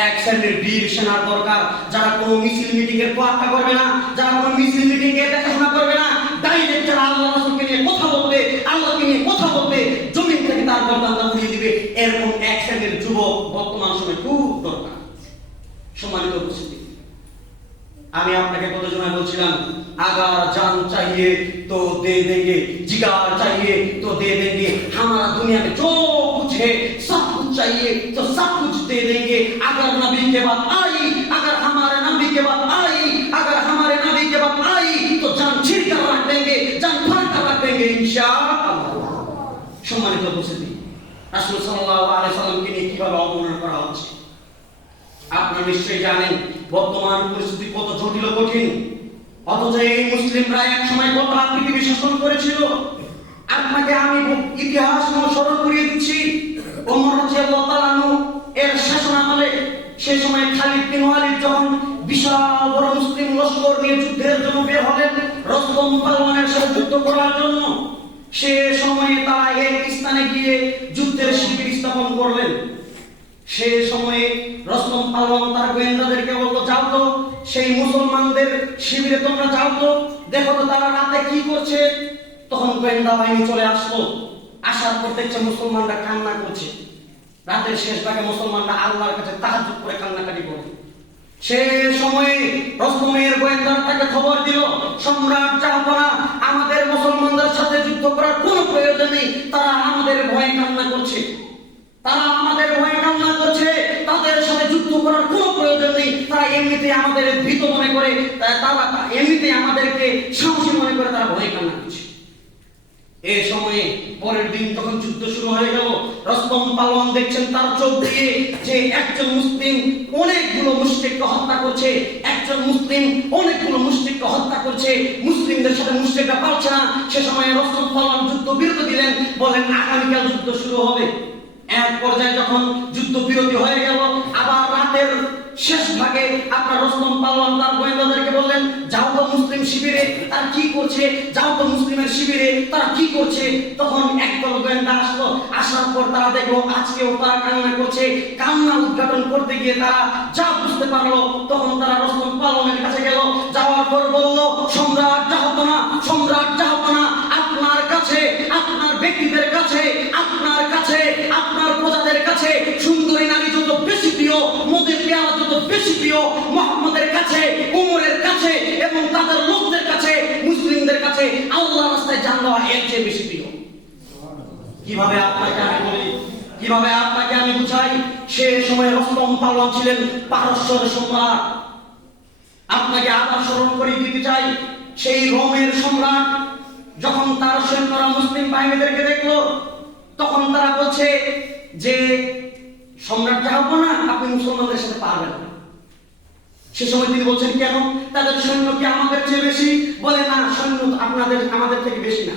এক শ্রেণীর বীর সেনার দরকার, যারা কোনো মিছিল মিটিং এর তোয়াক্কা করবে না, যারা কোনো মিছিল মিটিং এর দেখাশোনা করবে না, ডাইরেক্ট যারা আল্লাহ রাসূলকে নিয়ে কথা বলবে, আল্লাহকে নিয়ে কথা বলবে, জমিন থেকে তার গর্দানটা উড়িয়ে দিবে, এরকম এক শ্রেণীর যুবক বর্তমান সময়ে খুব দরকার। সম্মানিত উপস্থিতি, আমি আপনাকে কত সময় বলছিলাম, अगर जान चाहिए तो दे देंगे, जिगर चाहिए तो दे देंगे, हमारा दुनिया में जो कुछ है सब कुछ चाहिए तो सब कुछ दे देंगे। अगर नबी के बाद आई, अगर हमारे नबी के बाद आई, अगर हमारे नबी के बाद आई तो जान छीन कर रख देंगे, जान फाड़ कर रख देंगे इंशाअल्लाह। সম্মানিত উপস্থিতি, রাসূল সাল্লাল্লাহু আলাইহি সাল্লামকে নিয়ে কিভাবে অবমাননা করা হচ্ছে আপনারা নিশ্চয়ই জানেন। বর্তমান পরিস্থিতি কত জটিল ও কঠিন, অথচ এই মুসলিমরা এক সময় গোটা পৃথিবী শাসন করেছিল। আপনাকে আমি ইতিহাস স্মরণ করিয়ে দিচ্ছি। ওমর রাদিয়াল্লাহু তাআলা আনহু এর শাসনামলে সেই সময় খালিদ বিন ওয়ালিদ যখন বিশাল বড় মুসলিম লস্কর নিয়ে যুদ্ধের জন্য বের হলেন রস্তম পালওয়ানের সাথে যুদ্ধ করার জন্য, সে সময়ে তারা এক স্থানে গিয়ে যুদ্ধের শিবির স্থাপন করলেন। সে সময়ে রস্তম পালওয়ান তার গোয়েন্দাদেরকে বলতো, যাও তো সেই মুসলমানদের শিবিরে তোমরা যাও তো, দেখো তো তারা রাতে কি করছে। তখন গোয়েন্দা বাহিনী চলে আসলো, আসার পর দেখছে মুসলমানরা কান্না করছে। রাতের শেষ ভাগে মুসলমানরা আল্লাহর কাছে তাহাজ্জুদ করে কান্নাকাটি করে। সে সময়ে রস্তমের গোয়েন্দারা তাকে খবর দিল, সম্রাট জাহাপনা, আমাদের মুসলমানদের সাথে যুদ্ধ করার কোনো প্রয়োজন নেই, তারা আমাদের ভয়ে কান্না করছে, তাদের সাথে যুদ্ধ করার কোনো প্রয়োজন নেই, তারা এমনিতে আমাদের ভীত মনে করে, তারা এমনিতে আমাদেরকে সাহসী মনে করে, তারা ভয়ে কান্না করছে। এই সময়ে পরের দিন যখন যুদ্ধ শুরু হয়ে গেল, রস্তম পালওয়ান দেখছেন তার চোখ দিয়ে যে একজন মুসলিম অনেকগুলো মুশরিককে হত্যা করছে, মুসলিমদের সাথে মুশরিকরা পারছে না। সে সময় রস্তম পালওয়ান যুদ্ধ বিরতি দিলেন, বলেন আগামীকাল যুদ্ধ শুরু হবে। এক পর্যায়ে যখন যুদ্ধ বিরতি হয়ে গেল, আবার রাতের শেষ ভাগে আপনার রস্তম পালওয়ান তার গোয়েন্দাদেরকে বললেন, যাও তো মুসলিম শিবিরে তারা কি করছে, যাও তো মুসলিমের শিবিরে তারা কি করছে। তখন একদল গোয়েন্দা আসলো, আসার পর তারা দেখলো আজকেও তারা কান্না করছে। কান্না উদ্ঘাটন করতে গিয়ে তারা যা বুঝতে পারলো, তখন তারা রস্তম পালওয়ানের কাছে গেল, যাওয়ার পর বলল, সম্রাট জাহাপনা, আপনার কাছে, আপনার ব্যক্তিদের কাছে, আপনার প্রজাদের কাছে সুন্দরী নারী যত বেশি প্রিয়, মোদের পেয়ারা যত বেশি প্রিয়, মুহাম্মদের কাছে, উমরের কাছে এবং তাদের লোকদের কাছে, মুসলিমদের কাছে আল্লাহর রাস্তায় জান দেওয়া এর চেয়ে বেশি প্রিয়। কিভাবে আপনাকে আমি বুঝাই। সে সময় রস্তম পালওয়ান ছিলেন পারস্যের সম্রাট। আপনাকে আবার স্মরণ করে দিতে চাই, সেই রোমের সম্রাট যখন তার সৈন্যরা মুসলিম বাহিনীদেরকে দেখলো, তখন তারা বলছে যে সম্রাট জাহাপনা, আপনি মুসলমানদের সাথে পারবেন না। সে সময় তিনি বলছেন, কেন? তাদের সৈন্য কি আমাদের চেয়ে বেশি? বলে না, সৈন্য আমাদের থেকে বেশি না।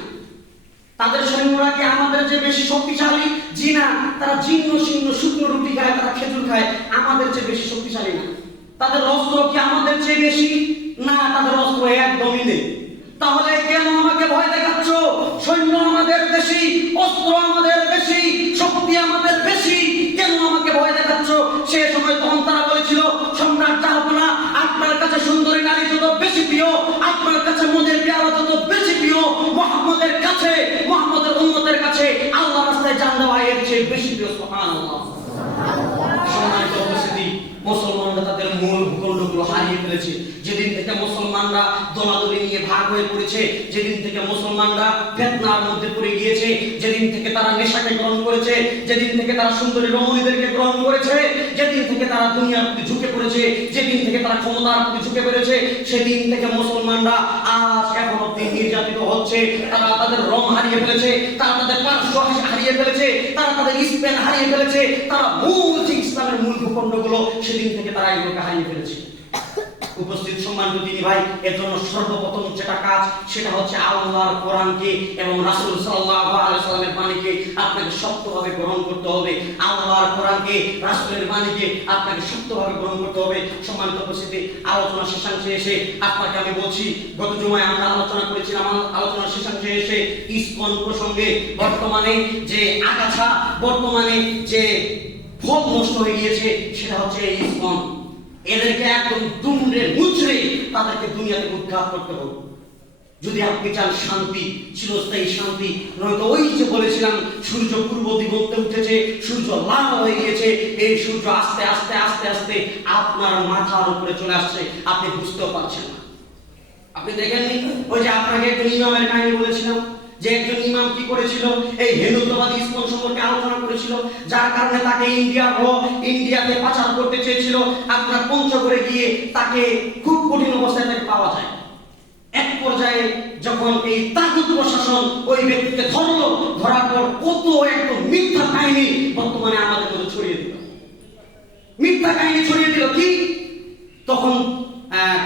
তাদের সৈন্যরা কি আমাদের চেয়ে বেশি শক্তিশালী? জি না, তারা জীর্ণ শীর্ণ শুকনো রুটি খায়, তারা খেজুর খায়, আমাদের চেয়ে বেশি শক্তিশালী না। তাদের অস্ত্র কি আমাদের চেয়ে বেশি? না, তাদের অস্ত্র একদমই নেই। তাহলে কেন আমাকে ভয় দেখাচ্ছ? সৈন্য আমাদের বেশি, অস্ত্র আমাদের বেশি, শক্তি আমাদের বেশি, কেন আমাকে ভয় দেখাচ্ছ? সে সময় তখন তারা বলেছিল, সম্রাট জাহাপনা, আপনার কাছে সুন্দরী নারী যত বেশি প্রিয়, আপনার কাছে মোদের পেয়ারা যত বেশি প্রিয়, মুহাম্মদের কাছে, মুহাম্মদের উম্মতের কাছে আল্লাহর রাস্তায় জান দেওয়া এর চেয়ে বেশি প্রিয়। সুবহানাল্লাহ। সম্মানিত উপস্থিতি, মুসলমানরা তাদের মূল ভূখণ্ডগুলো হারিয়ে ফেলেছে। যেদিন থেকে মুসলমানরা দলাদলি নিয়ে ভাগ হয়ে পড়েছে, যেদিন থেকে মুসলমানরা ফিতনার মধ্যে পড়ে গিয়েছে, যেদিন থেকে তারা নেশাকে গ্রহণ করেছে, যেদিন থেকে তারা সুন্দরী রমণীদেরকে গ্রহণ করেছে, যেদিন থেকে তারা দুনিয়ার প্রতি ঝুঁকে পড়েছে, যেদিন থেকে তারা ক্ষমতার প্রতি ঝুঁকে পড়েছে, সেদিন থেকে মুসলমানরা আজ এখন অব্দি নির্যাতিত হচ্ছে। তারা তাদের রং হারিয়ে ফেলেছে, তারা তাদের পার্শ্ব হারিয়ে ফেলেছে, তারা তাদের স্পেন হারিয়ে ফেলেছে, তারা মূল যে ইসলামের মূল ভূখণ্ডগুলো সেদিন থেকে তারা এগুলোকে হারিয়ে ফেলেছে। উপস্থিত সম্মানিত দিনী ভাই, এর জন্য সর্বপ্রথম যেটা কাজ সেটা হচ্ছে আল্লাহর কোরআনকে এবং রাসূল সাল্লাল্লাহু আলাইহি ওয়াসাল্লামের বাণীকে আপনাকে শক্তভাবে গ্রহণ করতে হবে। আল্লাহর কোরআনকে, রাসূলের বাণীকে আপনাকে শক্তভাবে গ্রহণ করতে হবে। সম্মানিত উপস্থিতি, আলোচনা শেষাংশে এসে আপনাকে আমি বলছি, গত জুমায় আমরা আলোচনা করেছিলাম, আলোচনা শেষাংশে এসে ইসকন প্রসঙ্গে বর্তমানে যে আগাছা, বর্তমানে যে ফল নষ্ট হয়ে গিয়েছে সেটা হচ্ছে ইসকন। এদেরকে একদম দুমড়ে মুচড়ে তাদেরকে দুনিয়া থেকে উৎখাত করতে হবে যদি আপনি চান শান্তি, চিরস্থায়ী শান্তি। নয়তো ওই যে বলেছিলাম, সূর্য পূর্ব দিগন্তে উঠেছে, সূর্য লাল হয়ে গিয়েছে, এই সূর্য আস্তে আস্তে আস্তে আস্তে আপনার মাথার উপরে চলে আসছে, আপনি বুঝতেও পারছেন না। আপনি দেখেননি ওই যে আপনাকে একজন ইমামের কাহিনী বলেছিলাম, যে একজন ইমাম কি করেছিল, এই হিন্দুত্ববাদী ইসকন সম্পর্কে আলোচনা করেছিল, যার কারণে তাকে ইন্ডিয়াতে পাচার করতে চেয়েছিল। আপনার পঞ্চগড়ে গিয়ে তাকে খুব কঠিন অবস্থায় তাকে পাওয়া যায়। এক পর্যায়ে যখন এই তাগুত প্রশাসন ওই ব্যক্তিকে ধরলো, ধরার পর কত একদম মিথ্যা কাহিনী বর্তমানে আমাদের মধ্যে ছড়িয়ে দিল। মিথ্যা কাহিনী ছড়িয়ে দিল কি, তখন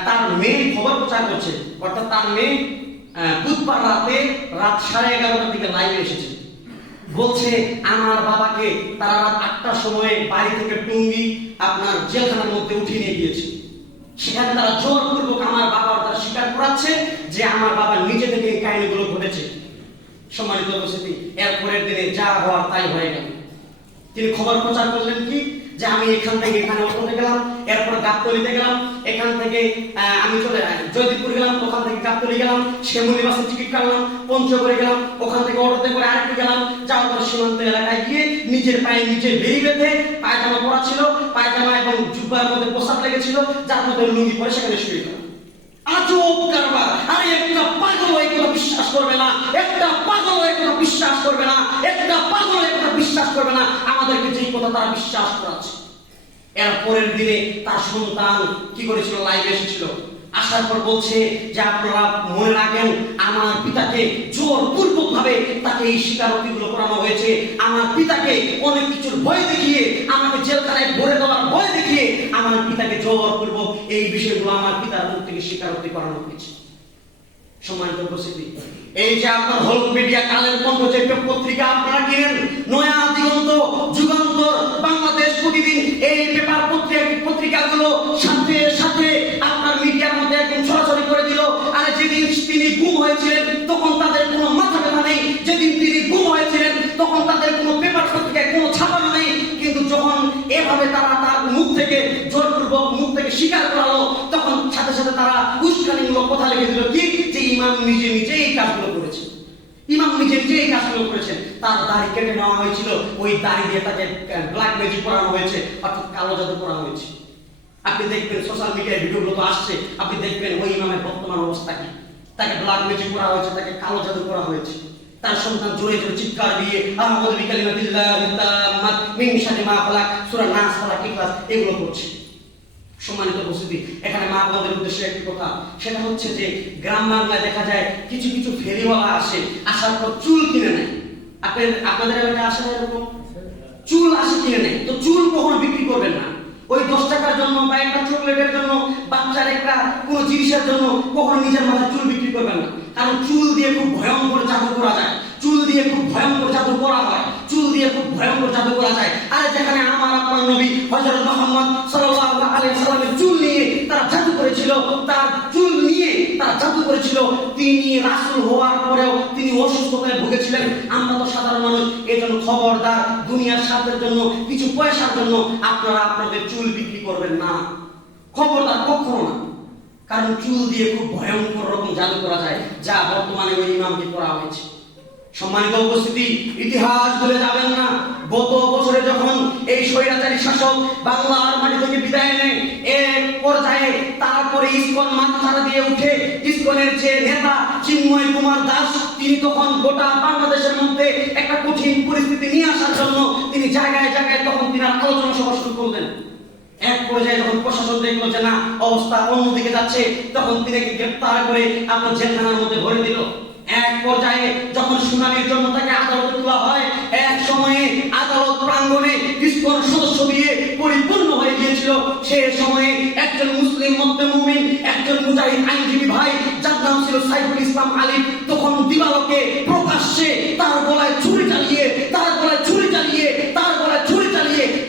তার মেয়ে খবর প্রচার করছে, অর্থাৎ তার মেয়ে বুধবার রাত 11:30টার দিকে লাইভে এসেছে, বলছে আমার বাবাকে তারা রাত 8টার সময় বাড়ি থেকে টুঙ্গি আপনার জেলখানার মধ্যে উঠিয়ে নিয়ে গিয়েছে। সেখানে তারা জোরপূর্বক আমার বাবার তারা স্বীকার করাচ্ছে যে আমার বাবা নিজে থেকে এই কাহিনীগুলো ঘটেছে। সম্মানিত উপস্থিতি, এর পরের দিনে যা হওয়ার তাই হয়ে গেল। তিনি খবর প্রচার করলেন কি, যে আমি এখান থেকে এখানে অটোতে গেলাম, এরপর গাবতলীতে গেলাম, এখান থেকে আমি চলে জয়দীপুর গেলাম, ওখান থেকে গাবতলী গেলাম, শ্যামলী বাসের টিকিট কাটলাম, পঞ্চগড়ে গেলাম, ওখান থেকে অটোতে করে আরেকটু গেলাম, যাওয়ার পর সীমান্ত এলাকায় গিয়ে নিজের পায়ে নিচে বেরি বেঁধে পায়জামা পরা ছিল, পায়জামা এবং জুব্বার মধ্যে পোশাক লেগেছিল, যার মধ্যে লুঙ্গি পরে সেখানে শুয়ে গেলাম। আজব কারবার! আরে একটা পাগল এগুলো বিশ্বাস করবে না, একটা পাগল এগুলো বিশ্বাস করবে না, একটা পাগল এগুলো বিশ্বাস করবে না আমাদেরকে যেই কথা তারা বিশ্বাস করাচ্ছে। এর পরের দিনে তার সন্তান কি করেছিল, লাইভে এসেছিল, আসার পর বলছে যে আপনারা মনে রাখেন আমার পিতাকে জোরপূর্বক ভাবে তাকে এই স্বীকারোক্তিগুলো করানো হয়েছে, আমার পিতাকে অনেক কিছুর ভয় দেখিয়ে, আমাকে জেলখানায় ভরে দেওয়ার ভয় দেখিয়ে আমার পিতাকে জোরপূর্বক এই বিষয়গুলো আমার পিতার মুখ থেকে স্বীকারোক্তি করানো হয়েছে। সম্মানিত উপস্থিতি, এই যে আপনার হল মিডিয়া, কালের কণ্ঠ যে পত্রিকা আপনারা কিনেন, নয়া দিগন্ত, যুগান্তর, বাংলাদেশ প্রতিদিন, এই পেপার পত্রিকাগুলো সাথে সাথে আপনার মিডিয়ার মধ্যে একদম সরাসরি করে দিল। আর যেদিন তিনি গুম হয়েছিলেন তখন তাদের কোনো মাথা ব্যথা নেই, যেদিন তিনি গুম হয়েছিলেন তখন তাদের কোনো পেপার পত্রিকায় কোনো ছাপানো নেই। কিন্তু যখন এভাবে তারা তার মুখ থেকে জোরপূর্বক মুখ থেকে স্বীকার করালো, তখন সাথে সাথে তারা উস্কানিমূলক কথা লিখে দিল কি, যে ইমাম নিজে নিজে এই কাজগুলো করেছে, ইমাম নিজে নিজে এই কাজগুলো করেছেন। তার দাড়ি কেটে নেওয়া হয়েছিল, ওই দাড়ি দিয়ে তাকে ব্ল্যাক ম্যাজিক করানো হয়েছে, অর্থাৎ কালো জাদু করা হয়েছে। আপনি দেখবেন সোশ্যাল মিডিয়ায় ভিডিওগুলো তো আসছে, আপনি দেখবেন ওই ইমামের বর্তমান অবস্থা কি, তাকে ব্ল্যাক ম্যাজিক করা হয়েছে, তাকে কালো জাদু করা হয়েছে। তার সন্তান জোরে জোরে চিৎকার দিয়ে আউযু বিকালিমাতিল্লাহি তাম্মাত মিন শাররি মা খালাক, সূরা নাস, ফালাক, ইখলাস এগুলো করছে। সম্মানিত উপস্থিতি, এখানে মা বোনদের উদ্দেশ্যে একটি কথা, সেটা হচ্ছে যে গ্রাম বাংলায় দেখা যায় কিছু কিছু ফেরিওয়ালা আসে, আসার পর চুল কিনে নেয়। আপনাদের এলাকায় আসে না এরকম? চুল আসে কিনে নেয়, তো চুল কখনো বিক্রি করবেন না। ওই 10 টাকার জন্য বা একটা চকলেটের জন্য, বাচ্চার একটা কোনো জিনিসের জন্য কখনো নিজের মাথায় চুল বিক্রি করবেন না। কারণ চুল দিয়ে খুব ভয়ঙ্কর জাদু করা যায়, চুল দিয়ে খুব ভয়ঙ্কর জাদু করা হয়, চুল দিয়ে খুব ভয়ঙ্কর জাদু করা যায়। আর যেখানে আমার আপনার নবী হযরত মুহাম্মদ সাল্লাল্লাহু আলাইহি ওয়াসাল্লামের চুল নিয়ে তারা জাদু করেছিল, তার চুল নিয়ে তারা জাদু করেছিল, তিনি রাসূল হওয়ার পরেও তিনি অসুস্থতায় ভুগেছিলেন। আমরা তো সাধারণ মানুষ, এজন্য খবরদার দুনিয়ার স্বার্থের জন্য, কিছু পয়সার জন্য আপনারা আপনাদের চুল বিক্রি করবেন না, খবরদার, কখনো না। কারণ চুল দিয়ে খুব ভয়ঙ্কর রকম জাদু করা যায়, যা বর্তমানে ওই ইমামকে করা হয়েছে। সম্মানিত উপস্থিতি, ইতিহাস ভুলে যাবেন না। গত বছরে যখন এই স্বৈরাচারী শাসক বাংলার মাটি থেকে বিদায় নেয়, এক পর্যায়ে তারপরে ইসকন মাথাচাড়া দিয়ে উঠে ইসকনের যে নেতা চিন্ময় কুমার দাস, তিনি তখন গোটা বাংলাদেশের মধ্যে একটা কঠিন পরিস্থিতি নিয়ে আসার জন্য তিনি জায়গায় জায়গায় তখন তিনি আলোচনা সভা শুরু করলেন। এক পর্যায়ে যখন প্রশাসন দেখলো যে না, অবস্থা অন্যদিকে যাচ্ছে, তখন তিনি গ্রেফতার করে আপনার জেলখানার মধ্যে ভরে দিল। এক পর্যায়ে যখন শুনানির জন্য তাকে আদালতে তোলা হয়, এক সময়ে আদালত প্রাঙ্গণে ইসকন সদস্য দিয়ে পরিপূর্ণ হয়ে গিয়েছিল। সে সময়ে একজন মুসলিম মধ্যে মুমিন, একজন মুজাহিদ আইনজীবী ভাই, যার নাম ছিল সাইফুল ইসলাম আলী, তখন দিবালোকে প্রকাশ্যে তার গলায় ছুরি চালিয়ে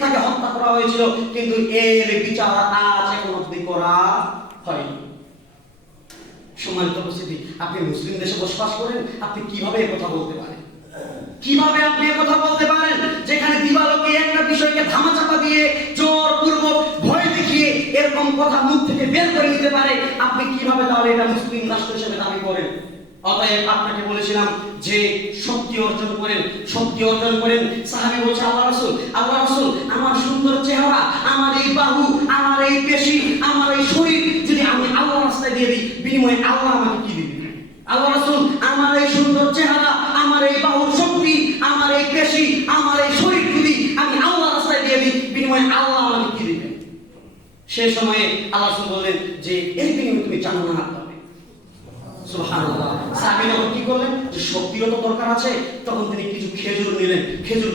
তাকে হত্যা করা হয়েছিল। কিন্তু এর বিচার আজ এখন অবধি করা হয়নি। সম্মানিত উপস্থিতি, আপনি মুসলিম দেশে বসবাস করেন, আপনি কিভাবে কথা বলতে পারেন? কিভাবে আপনি কথা বলতে পারেন যেখানে দিবালোকে একটা বিষয়কে ধামাচাপা দিয়ে জোরপূর্বক ভয় দেখিয়ে এরকম কথা মুখ থেকে বের করে নিতে পারে? আপনি কিভাবে তাহলে এটা মুসলিম রাষ্ট্র হিসেবে দাবি করেন? অতএব আপনাকে বলেছিলাম যে শক্তি অর্জন করেন। সাহাবী বলছে, আল্লাহ রাসূল, আমার সুন্দর চেহারা, আমার এই বাহু, আমার এই পেশি, আমার এই শরীর যদি আমি আল্লাহর রাস্তায় দিয়ে দিই, বিনিময়ে আল্লাহ আমাকে কি দিবেন? আল্লাহ রাসূল, আমার এই সুন্দর চেহারা, আমার এই বাহুর শক্তি, আমার এই পেশি, আমার এই শরীর যদি আমি আল্লাহর রাস্তায় দিয়ে দিই, বিনিময়ে আল্লাহ আমাকে কি দিবেন? সে সময়ে আল্লাহ রাসূল বললেন যে এই বিনিময়ে তুমি জান্নাত পাবে। সুবহানাল্লাহ। সাহাবী যখন কি করলেন, যে শক্তিরও তো দরকার আছে, তখন তিনি কিছু খেজুর নিলেন। খেজুর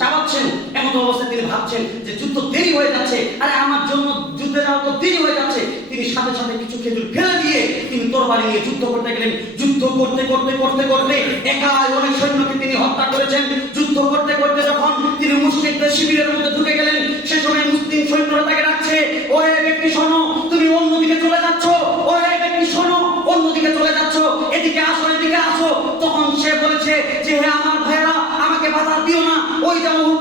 চাবাচ্ছেন, এমন অবস্থায় তিনি ভাবছেন যে যুদ্ধ দেরি হয়ে যাচ্ছে, আরে আমার জন্য যুদ্ধে যাওয়া তো দেরি হয়ে যাচ্ছে। তিনি সাথে সাথে কিছু খেজুর ফেলে দিয়ে তিনি তরবারি নিয়ে যুদ্ধ করতে গেলেন। যুদ্ধ করতে একাই অনেক সৈন্যকে তিনি হত্যা করেছেন। যুদ্ধ করতে যখন তিনি মুশরিকদের শিবিরের মধ্যে ঢুকে গেলেন, সে সময় মুসলিম সৈন্যরা তাকে ডাকছে, ওরে ব্যক্তি শোনো, তুমি অন্যদিকে চলে যাচ্ছ, ওরে ব্যক্তি শোনো, অন্যদিকে চলে যাচ্ছ, এদিকে আসো। তখন সে বলেছে যে হে আমার ভাইরা, আমাকে বাধা দিও না, ওই যে উহুদ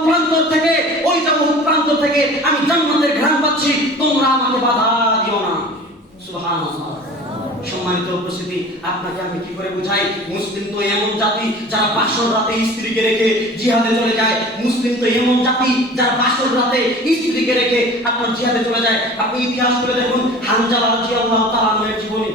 প্রান্তর থেকে আমি জান্নাতের ঘ্রাণ পাচ্ছি, তোমরা আমাকে বাধা দিও না। সুবহানাল্লাহ। সম্মানিত উপস্থিতি, আপনাকে আমি কি করে বুঝাই? মুসলিম তো এমন জাতি যারা বাসর রাতে স্ত্রীকে রেখে জিহাদে চলে যায়। মুসলিম তো এমন জাতি যারা বাসর রাতে স্ত্রীকে রেখে আপনার জিহাদে চলে যায়। আপনি ইতিহাস করে দেখুন, হানজালা রাদিয়াল্লাহু তাআলা আনহুর জীবনী,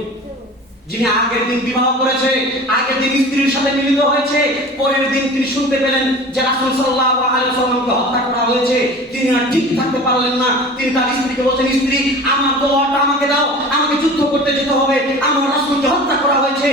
যিনি আগের দিন বিবাহ করেছে, আগের দিন স্ত্রীর সাথে মিলিত হয়েছে, পরের দিন তিনি শুনতে পেলেন যে রাসূল সাল্লাল্লাহু আলাইহি ওয়াসাল্লামকে হত্যা করা হয়েছে। তিনি আর ঠিক থাকতে পারলেন না। তিনি তার স্ত্রীকে বলছেন, স্ত্রী, আমার তলোয়ারটা আমাকে দাও, আমাকে যুদ্ধ করতে যেতে হবে। আমার রাসূলকে হত্যা করা হয়েছে,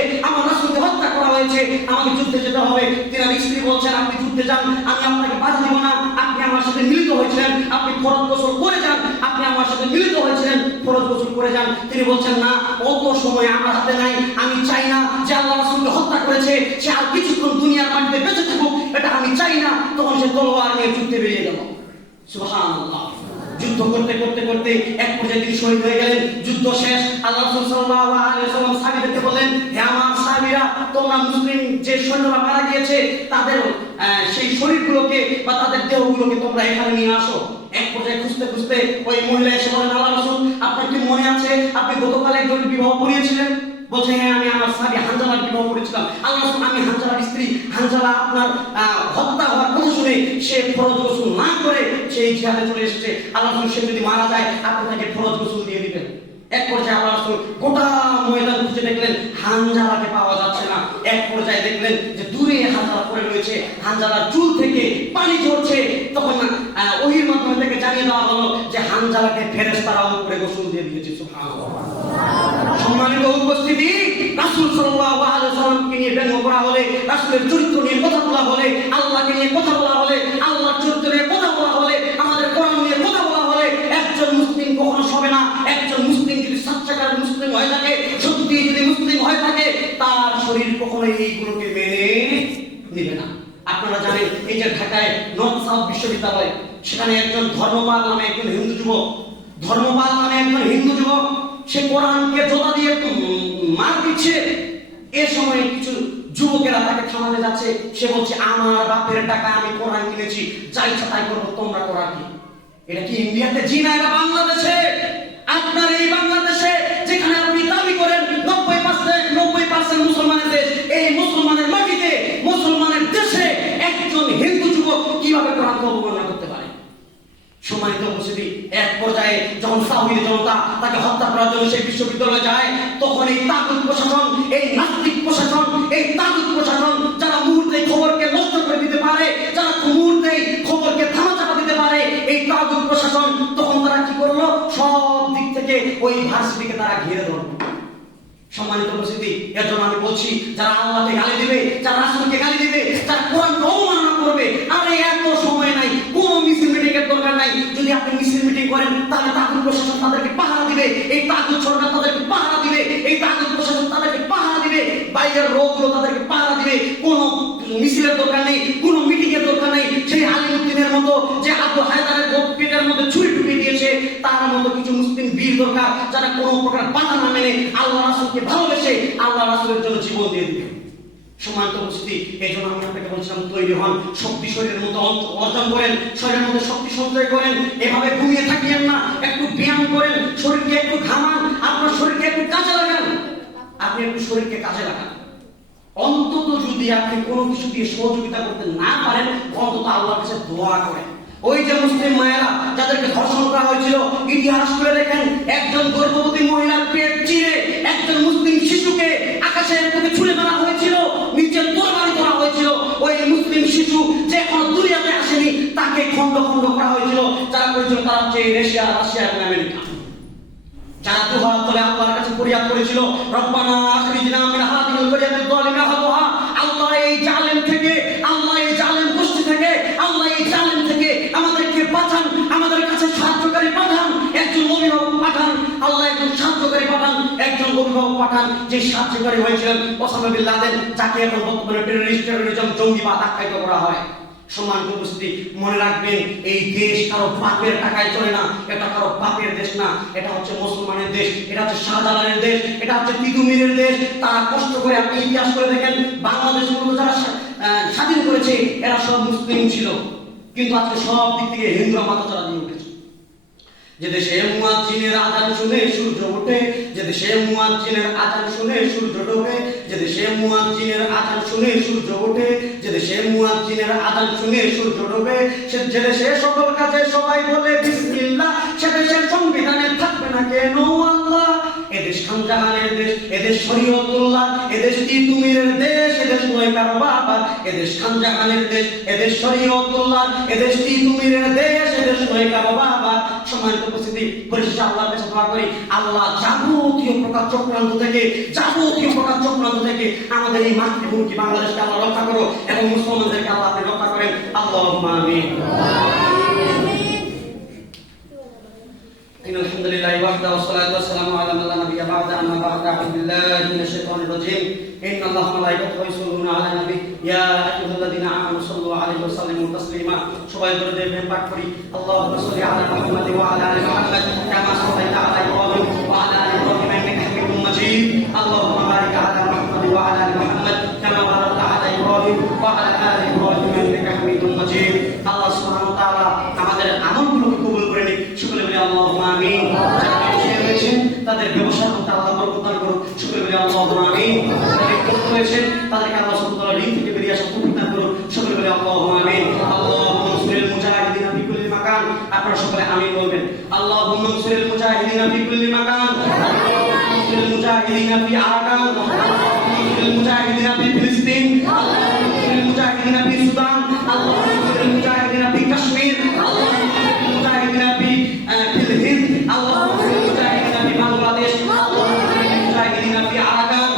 আমাকে যুদ্ধে যেতে হবে। তিনি স্ত্রী বলছেন, আপনি যুদ্ধে যান, আমি আপনাকে বাধা দিব না। আপনি আমার সাথে মিলিত হয়েছিলেন, আপনি ফরজ গোসল করে যান। আপনি আমার সাথে মিলিত হয়েছিলেন, ফরজ গোসল করে যান। তিনি বলছেন, না, অত সময় আমার হাতে নাই। আমি চাই না যে আল্লাহ রাসূলকে হত্যা করেছে সে আর কিছুক্ষণ দুনিয়ার মাটিতে বেঁচে থাকুক, এটা আমি চাই না। তখন সে তলোয়ার নিয়ে যুদ্ধে বেরিয়ে গেল। সুবহানাল্লাহ। যুদ্ধ করতে এক পর্যায়ে তিনি শহীদ হয়ে গেলেন। যুদ্ধ শেষ। আল্লাহ রাসূল সাল্লাল্লাহু আলাইহি ওয়াসাল্লাম সাহাবীদেরকে বললেন, হে আমার সাহাবীরা, তোমরা মুসলিম যে সৈন্যরা মারা গিয়েছে তাদের সেই শরীরগুলোকে বা তাদের দেহগুলোকে তোমরা এখানে নিয়ে আসো। এক পর্যায়ে খুঁজতে ওই মহিলা এসে বলেন, আল্লাহ রাসূল, আপনার কি মনে আছে আপনি গতকাল একজন বিবাহ করিয়েছিলেন? বলছে, হ্যাঁ, আমি আমার সাহাবী হানজালার বিবাহ করেছিলাম। আল্লাহ রাসূল, আমি হানজালার স্ত্রী। হানজালা আপনার হত্যা হওয়ার কথা শুনে সে ফরজ গোসল না করে সেই জিহাদে চলে এসেছে। আল্লাহ রাসূল, সে যদি মারা যায় আপনি তাকে ফরজ গোসল দিয়ে দিবেন। এক পর্যায়ে আল্লাহ রাসূল গোটা ময়দান খুঁজে দেখলেন, হানজালাকে পাওয়া যাচ্ছে না। এক পর্যায়ে দেখলেন যে দূরে হানজালা পড়ে রয়েছে, হানজালার চুল থেকে পানি ঝরছে। তখন ওহীর মাধ্যমে থেকে জানিয়ে দেওয়া হলো যে হানজালাকে ফেরেশতারা উপরে গোসল দিয়ে দিয়েছে। সুবহানাল্লাহ। সম্মানিত উপস্থিতি, রাসূল সাল্লাল্লাহু আলাইহি ওয়াসাল্লামকে নিয়ে ব্যঙ্গ করা হলে, রাসূলের চরিত্র নিয়ে কথা বলা হলে, আল্লাহকে নিয়ে কথা বলা হলে, আল্লাহর চরিত্র নিয়ে কথা বলা হলে, আমাদের কোরআন নিয়ে কথা বলা হলে, একজন মুসলিম কখনো হবে না। একজন মুসলিম যদি সত্যিকারের মুসলিম হয়ে থাকে, সত্যি যদি মুসলিম হয়ে থাকে, তার শরীর কখনো এইগুলোকে মেনে নেবে না। আপনারা জানেন, এই যে ঢাকায় নর্থ সাউথ বিশ্ববিদ্যালয়, সেখানে একজন ধর্মপাল নামে একজন হিন্দু যুবক, সে কোরআনকে জোতা দিয়ে মার দিচ্ছে। এ সময় কিছু যুবকেরা তাকে থামাতে যাচ্ছে। সে বলছে, আমার বাপের টাকা আমি কোরআন কিনেছি, যা ইচ্ছা তাই করবো, তোমরা কোরআন কি? এটা কি ইন্ডিয়াতে? জি না, এটা বাংলাদেশে। আপনার এই বাংলাদেশে যেখানে আপনি দাবি করেন 90% মুসলমানের দেশ, এই মুসলমানের মাটিতে, মুসলমানের দেশে একজন হিন্দু যুবক কিভাবে কোরআনকে অবমাননা করতে পারে? সম্মানিত উপস্থিতি, এক পর্যায়ে যখন সাউদির জনতা তাকে হত্যা করার জন্য সেই বিশ্ববিদ্যালয়ে যায়, তখন এই তাগুত প্রশাসন, এই নাস্তিক প্রশাসন, এই তাগুত প্রশাসন যারা মুহূর্তে খবরকে নষ্ট করে দিতে পারে, যারা মুহূর্তে খবরকে ধামাচাপা দিতে পারে, এই তাগুত প্রশাসন তখন তারা কি করলো? সব দিক থেকে ওই ভার্সিটিকে তারা ঘিরে ধরলো। সম্মানিত উপস্থিতি, এর জন্য আমি বলছি, যারা আল্লাহকে গালি দিবে, যারা রাসূলকে গালি দিবে, যারা কোরআনকে অবমাননা করবে, আরে এত সময় নাই, কোনো মিছিল মিটিং এর দরকার নাই। যদি আপনি মিছিল মিটিং করেন তাহলে তাগুত প্রশাসন তাদেরকে পাহারা দিবে, এই তাগুত সরকার তাদেরকে পাহারা দিবে, এই তাগুত প্রশাসন তাদেরকে পাহারা দিবে, বাইরের লোকগুলো তাদেরকে পাহারা দিবে। কোনো মিছিলের দরকার নেই, কোনো মিটিং এর দরকার নেই। সেই আলিমুদ্দিনের মতো, যে আবু হায়দারের পেটের মধ্যে ছুরি ঢুকিয়ে দিয়েছে, তার মতো কিছু মুসলিম বীর দরকার, যারা কোনো প্রকার বাধা না মেনে আল্লাহ রাসূলকে ভালোবেসে আল্লাহ রাসূলের জন্য জীবন দিয়ে দিবে। সম্মানিত উপস্থিতি, এই জন্য আমি আপনাকে বলছিলাম, তৈরি হন, শক্তি শরীরের মধ্যে অর্জন করেন, শরীরের মধ্যে শক্তি সঞ্চয় করেন। এভাবে ঘুমিয়ে থাকিয়েন না, একটু ব্যায়াম করেন, শরীরকে একটু ঘামান, আপনার শরীরকে একটু কাজে লাগান, আপনি একটু শরীরকে কাজে লাগান। অন্তত যদি আপনি কোনো কিছু দিয়ে সহযোগিতা করতে না পারেন, অন্তত আল্লাহর কাছে দোয়া করেন। ওই যে মুসলিম মায়েরা যাদেরকে ধর্ষণ করা হয়েছিল, ইতিহাস করে দেখেন, একজন গর্ভবতী মহিলার পেট চিরে একজন মুসলিম শিশুকে আকাশের দিকে ছুঁড়ে মারা হয়েছিল, নিচে তরবারি করা হয়েছিল। ওই মুসলিম শিশু যে এখনো দুনিয়াতে আসেনি, তাকে খন্ড খন্ড করা হয়েছিল। যারা করেছিল তারা হচ্ছে রাশিয়া এবং আমেরিকা। যারা দুহাত তুলে আল্লাহর কাছে ফরিয়াদ করেছিল, রব্বানা আখরিজনা মিন হাযিহিল ক্বরিয়াতিল যালিমা আহলুহা, আল্লাহ এই জালেম থেকে, আল্লাহ এই জালেম গোষ্ঠী থেকে, আল্লাহ এই জালেম থেকে আমাদেরকে বাঁচান, আমাদের কাছে সাহায্যকারী পাঠান, একজন অভিভাবক পাঠান, আল্লাহ একজন সাহায্যকারী পাঠান, একজন অভিভাবক পাঠান, যে সাহায্যকারী হয়েছিলেন ওসামা বিন লাদেন, যাকে এখন বর্তমানে টেররিজম, জঙ্গিবাদ আখ্যায়িত করা হয়। সম্মানিত উপস্থিতি, মনে রাখবেন, এই দেশ কারো বাপের টাকায় চলে না, এটা কারো বাপের দেশ না, এটা হচ্ছে মুসলমানের দেশ, এটা হচ্ছে শাহজালালের দেশ, এটা হচ্ছে তিতুমিরের দেশ। তারা কষ্ট করে, আপনি ইতিহাস করে দেখেন, বাংলাদেশ মূলত যারা স্বাধীন করেছে এরা সব মুসলিম ছিল, কিন্তু আজকে সব দিক থেকে হিন্দুরা মাথাচাড়া দিয়ে উঠেছে। যে দেশে মুয়াজ্জিনের আযান শুনে সূর্য ওঠে, যে দেশে মুয়াজ্জিনের আযান শুনে সূর্য ডোবে, যে দেশে মুয়াজ্জিনের আযান শুনে সূর্য ওঠে, যে দেশে মুয়াজ্জিনের আযান শুনে সূর্য ডোবে, যে দেশে সকল কাজে সবাই বলে বিসমিল্লাহ, সে দেশের সংবিধানে থাকবে না কেন আল্লাহ? এদেশ খানজাহানের দেশ, এদেশ শরীয়তুল্লাহ, এদেশ তিতুমিরের দেশ, এদেশ নয় কারো বাবার, এদেশ খানজাহানের দেশ, এদেশ শরীয়তুল্লাহ, এদেশ তিতুমিরের দেশ, এদেশ নয় কারো বাবার। সম্মানিত উপস্থিতি, পরিশেষে আল্লাহর কাছে দোয়া করি, আল্লাহ যাবতীয় প্রকার চক্রান্ত থেকে, আমাদের এই মাতৃভূমি বাংলাদেশকে আল্লাহ রক্ষা করো, এবং মুসলমানদেরকে আল্লাহ আপনি রক্ষা করেন। আল্লাহুম্মা আমিন। الحمد لله وحده والصلاة والسلام على من لا نبي بعده. أما بعد، أعوذ بالله من الشيطان الرجيم. إن الله وملائكته يصلون على النبي يا أيها الذين آمنوا صلوا عليه وسلموا تسليما. সবাই বলে দেবেন, পাঠ করি, اللهم صل على محمد وعلى آل محمد كما صليت على إبراهيم وعلى آل إبراهيم إنك حميد مجيد. اللهم بارك على محمد وعلى آل محمد كما باركت على إبراهيم وعلى آل إبراهيم إنك حميد مجيد. আল্লাহ সুবহানাহু ওয়া তাআলা আমাদের আমলগুলোকে কবুল করে নিন। সকলে বলি আল্লাহুম্মা আমিন। তাদের ব্যবসার মধ্যে আল্লাহ বরকত দান করুন। সকলে বলি আল্লাহুম্মা আমিন। যারা কষ্ট হয়েছেন তাদেরকে আল্লাহ সুবহানাহু ওয়া তাআলা ঋণ থেকে বেরিয়ে আসার তৌফিক দান করুন। সকলে বলি আল্লাহুম্মা আমিন। আল্লাহুম্মা নসরিল মুজাহিদিনা ফি কুল্লি মাকান। আপনারা সকলে আমিন বলবেন। আল্লাহুম্মা নসরিল মুজাহিদিনা ফি কুল্লি মাকান। আল্লাহুম্মা নসরিল মুজাহিদিনা ফি আরাকান। আল্লাহুম্মা নসরিল মুজাহিদিনা ফি ফিলিস্তিন। আল্লাহুম্মা নসরিল মুজাহিদিনা ফি সুদান। আল্লাহুম্মা নসরিল মুজাহিদিনা ফি কাশ্মীর। আল্লাহুম্মা নসরিল মুজাহিদিনা ফি হিন্দ। আল্লাহুম্মা নসরিল মুজাহিদিনা ফি বাংলাদেশ। আল্লাহুম্মা নসরিল মুজাহিদিনা ফি আরাকান।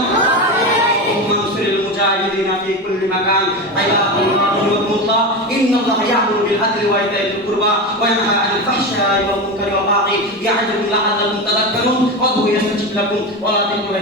আল্লাহুম্মা নসরিল মুজাহিদিনা ফি কুল্লি মাকান। আল্লাহুম্মা ইন্নাল্লাহা ইয়া'মুরু বিল আদলি ওয়া ইতাইল কুরবা ওয়া ইয়ানহা আনিল ফাহশাই ওয়াল মুনকারি ওয়াল বাগি ইয়া'যুকুম লা'আল্লাকুম তাযাক্কারুন ওয়া হুয়া ইয়াস্তাজিবু লাকুম ওয়া লা তাকুলু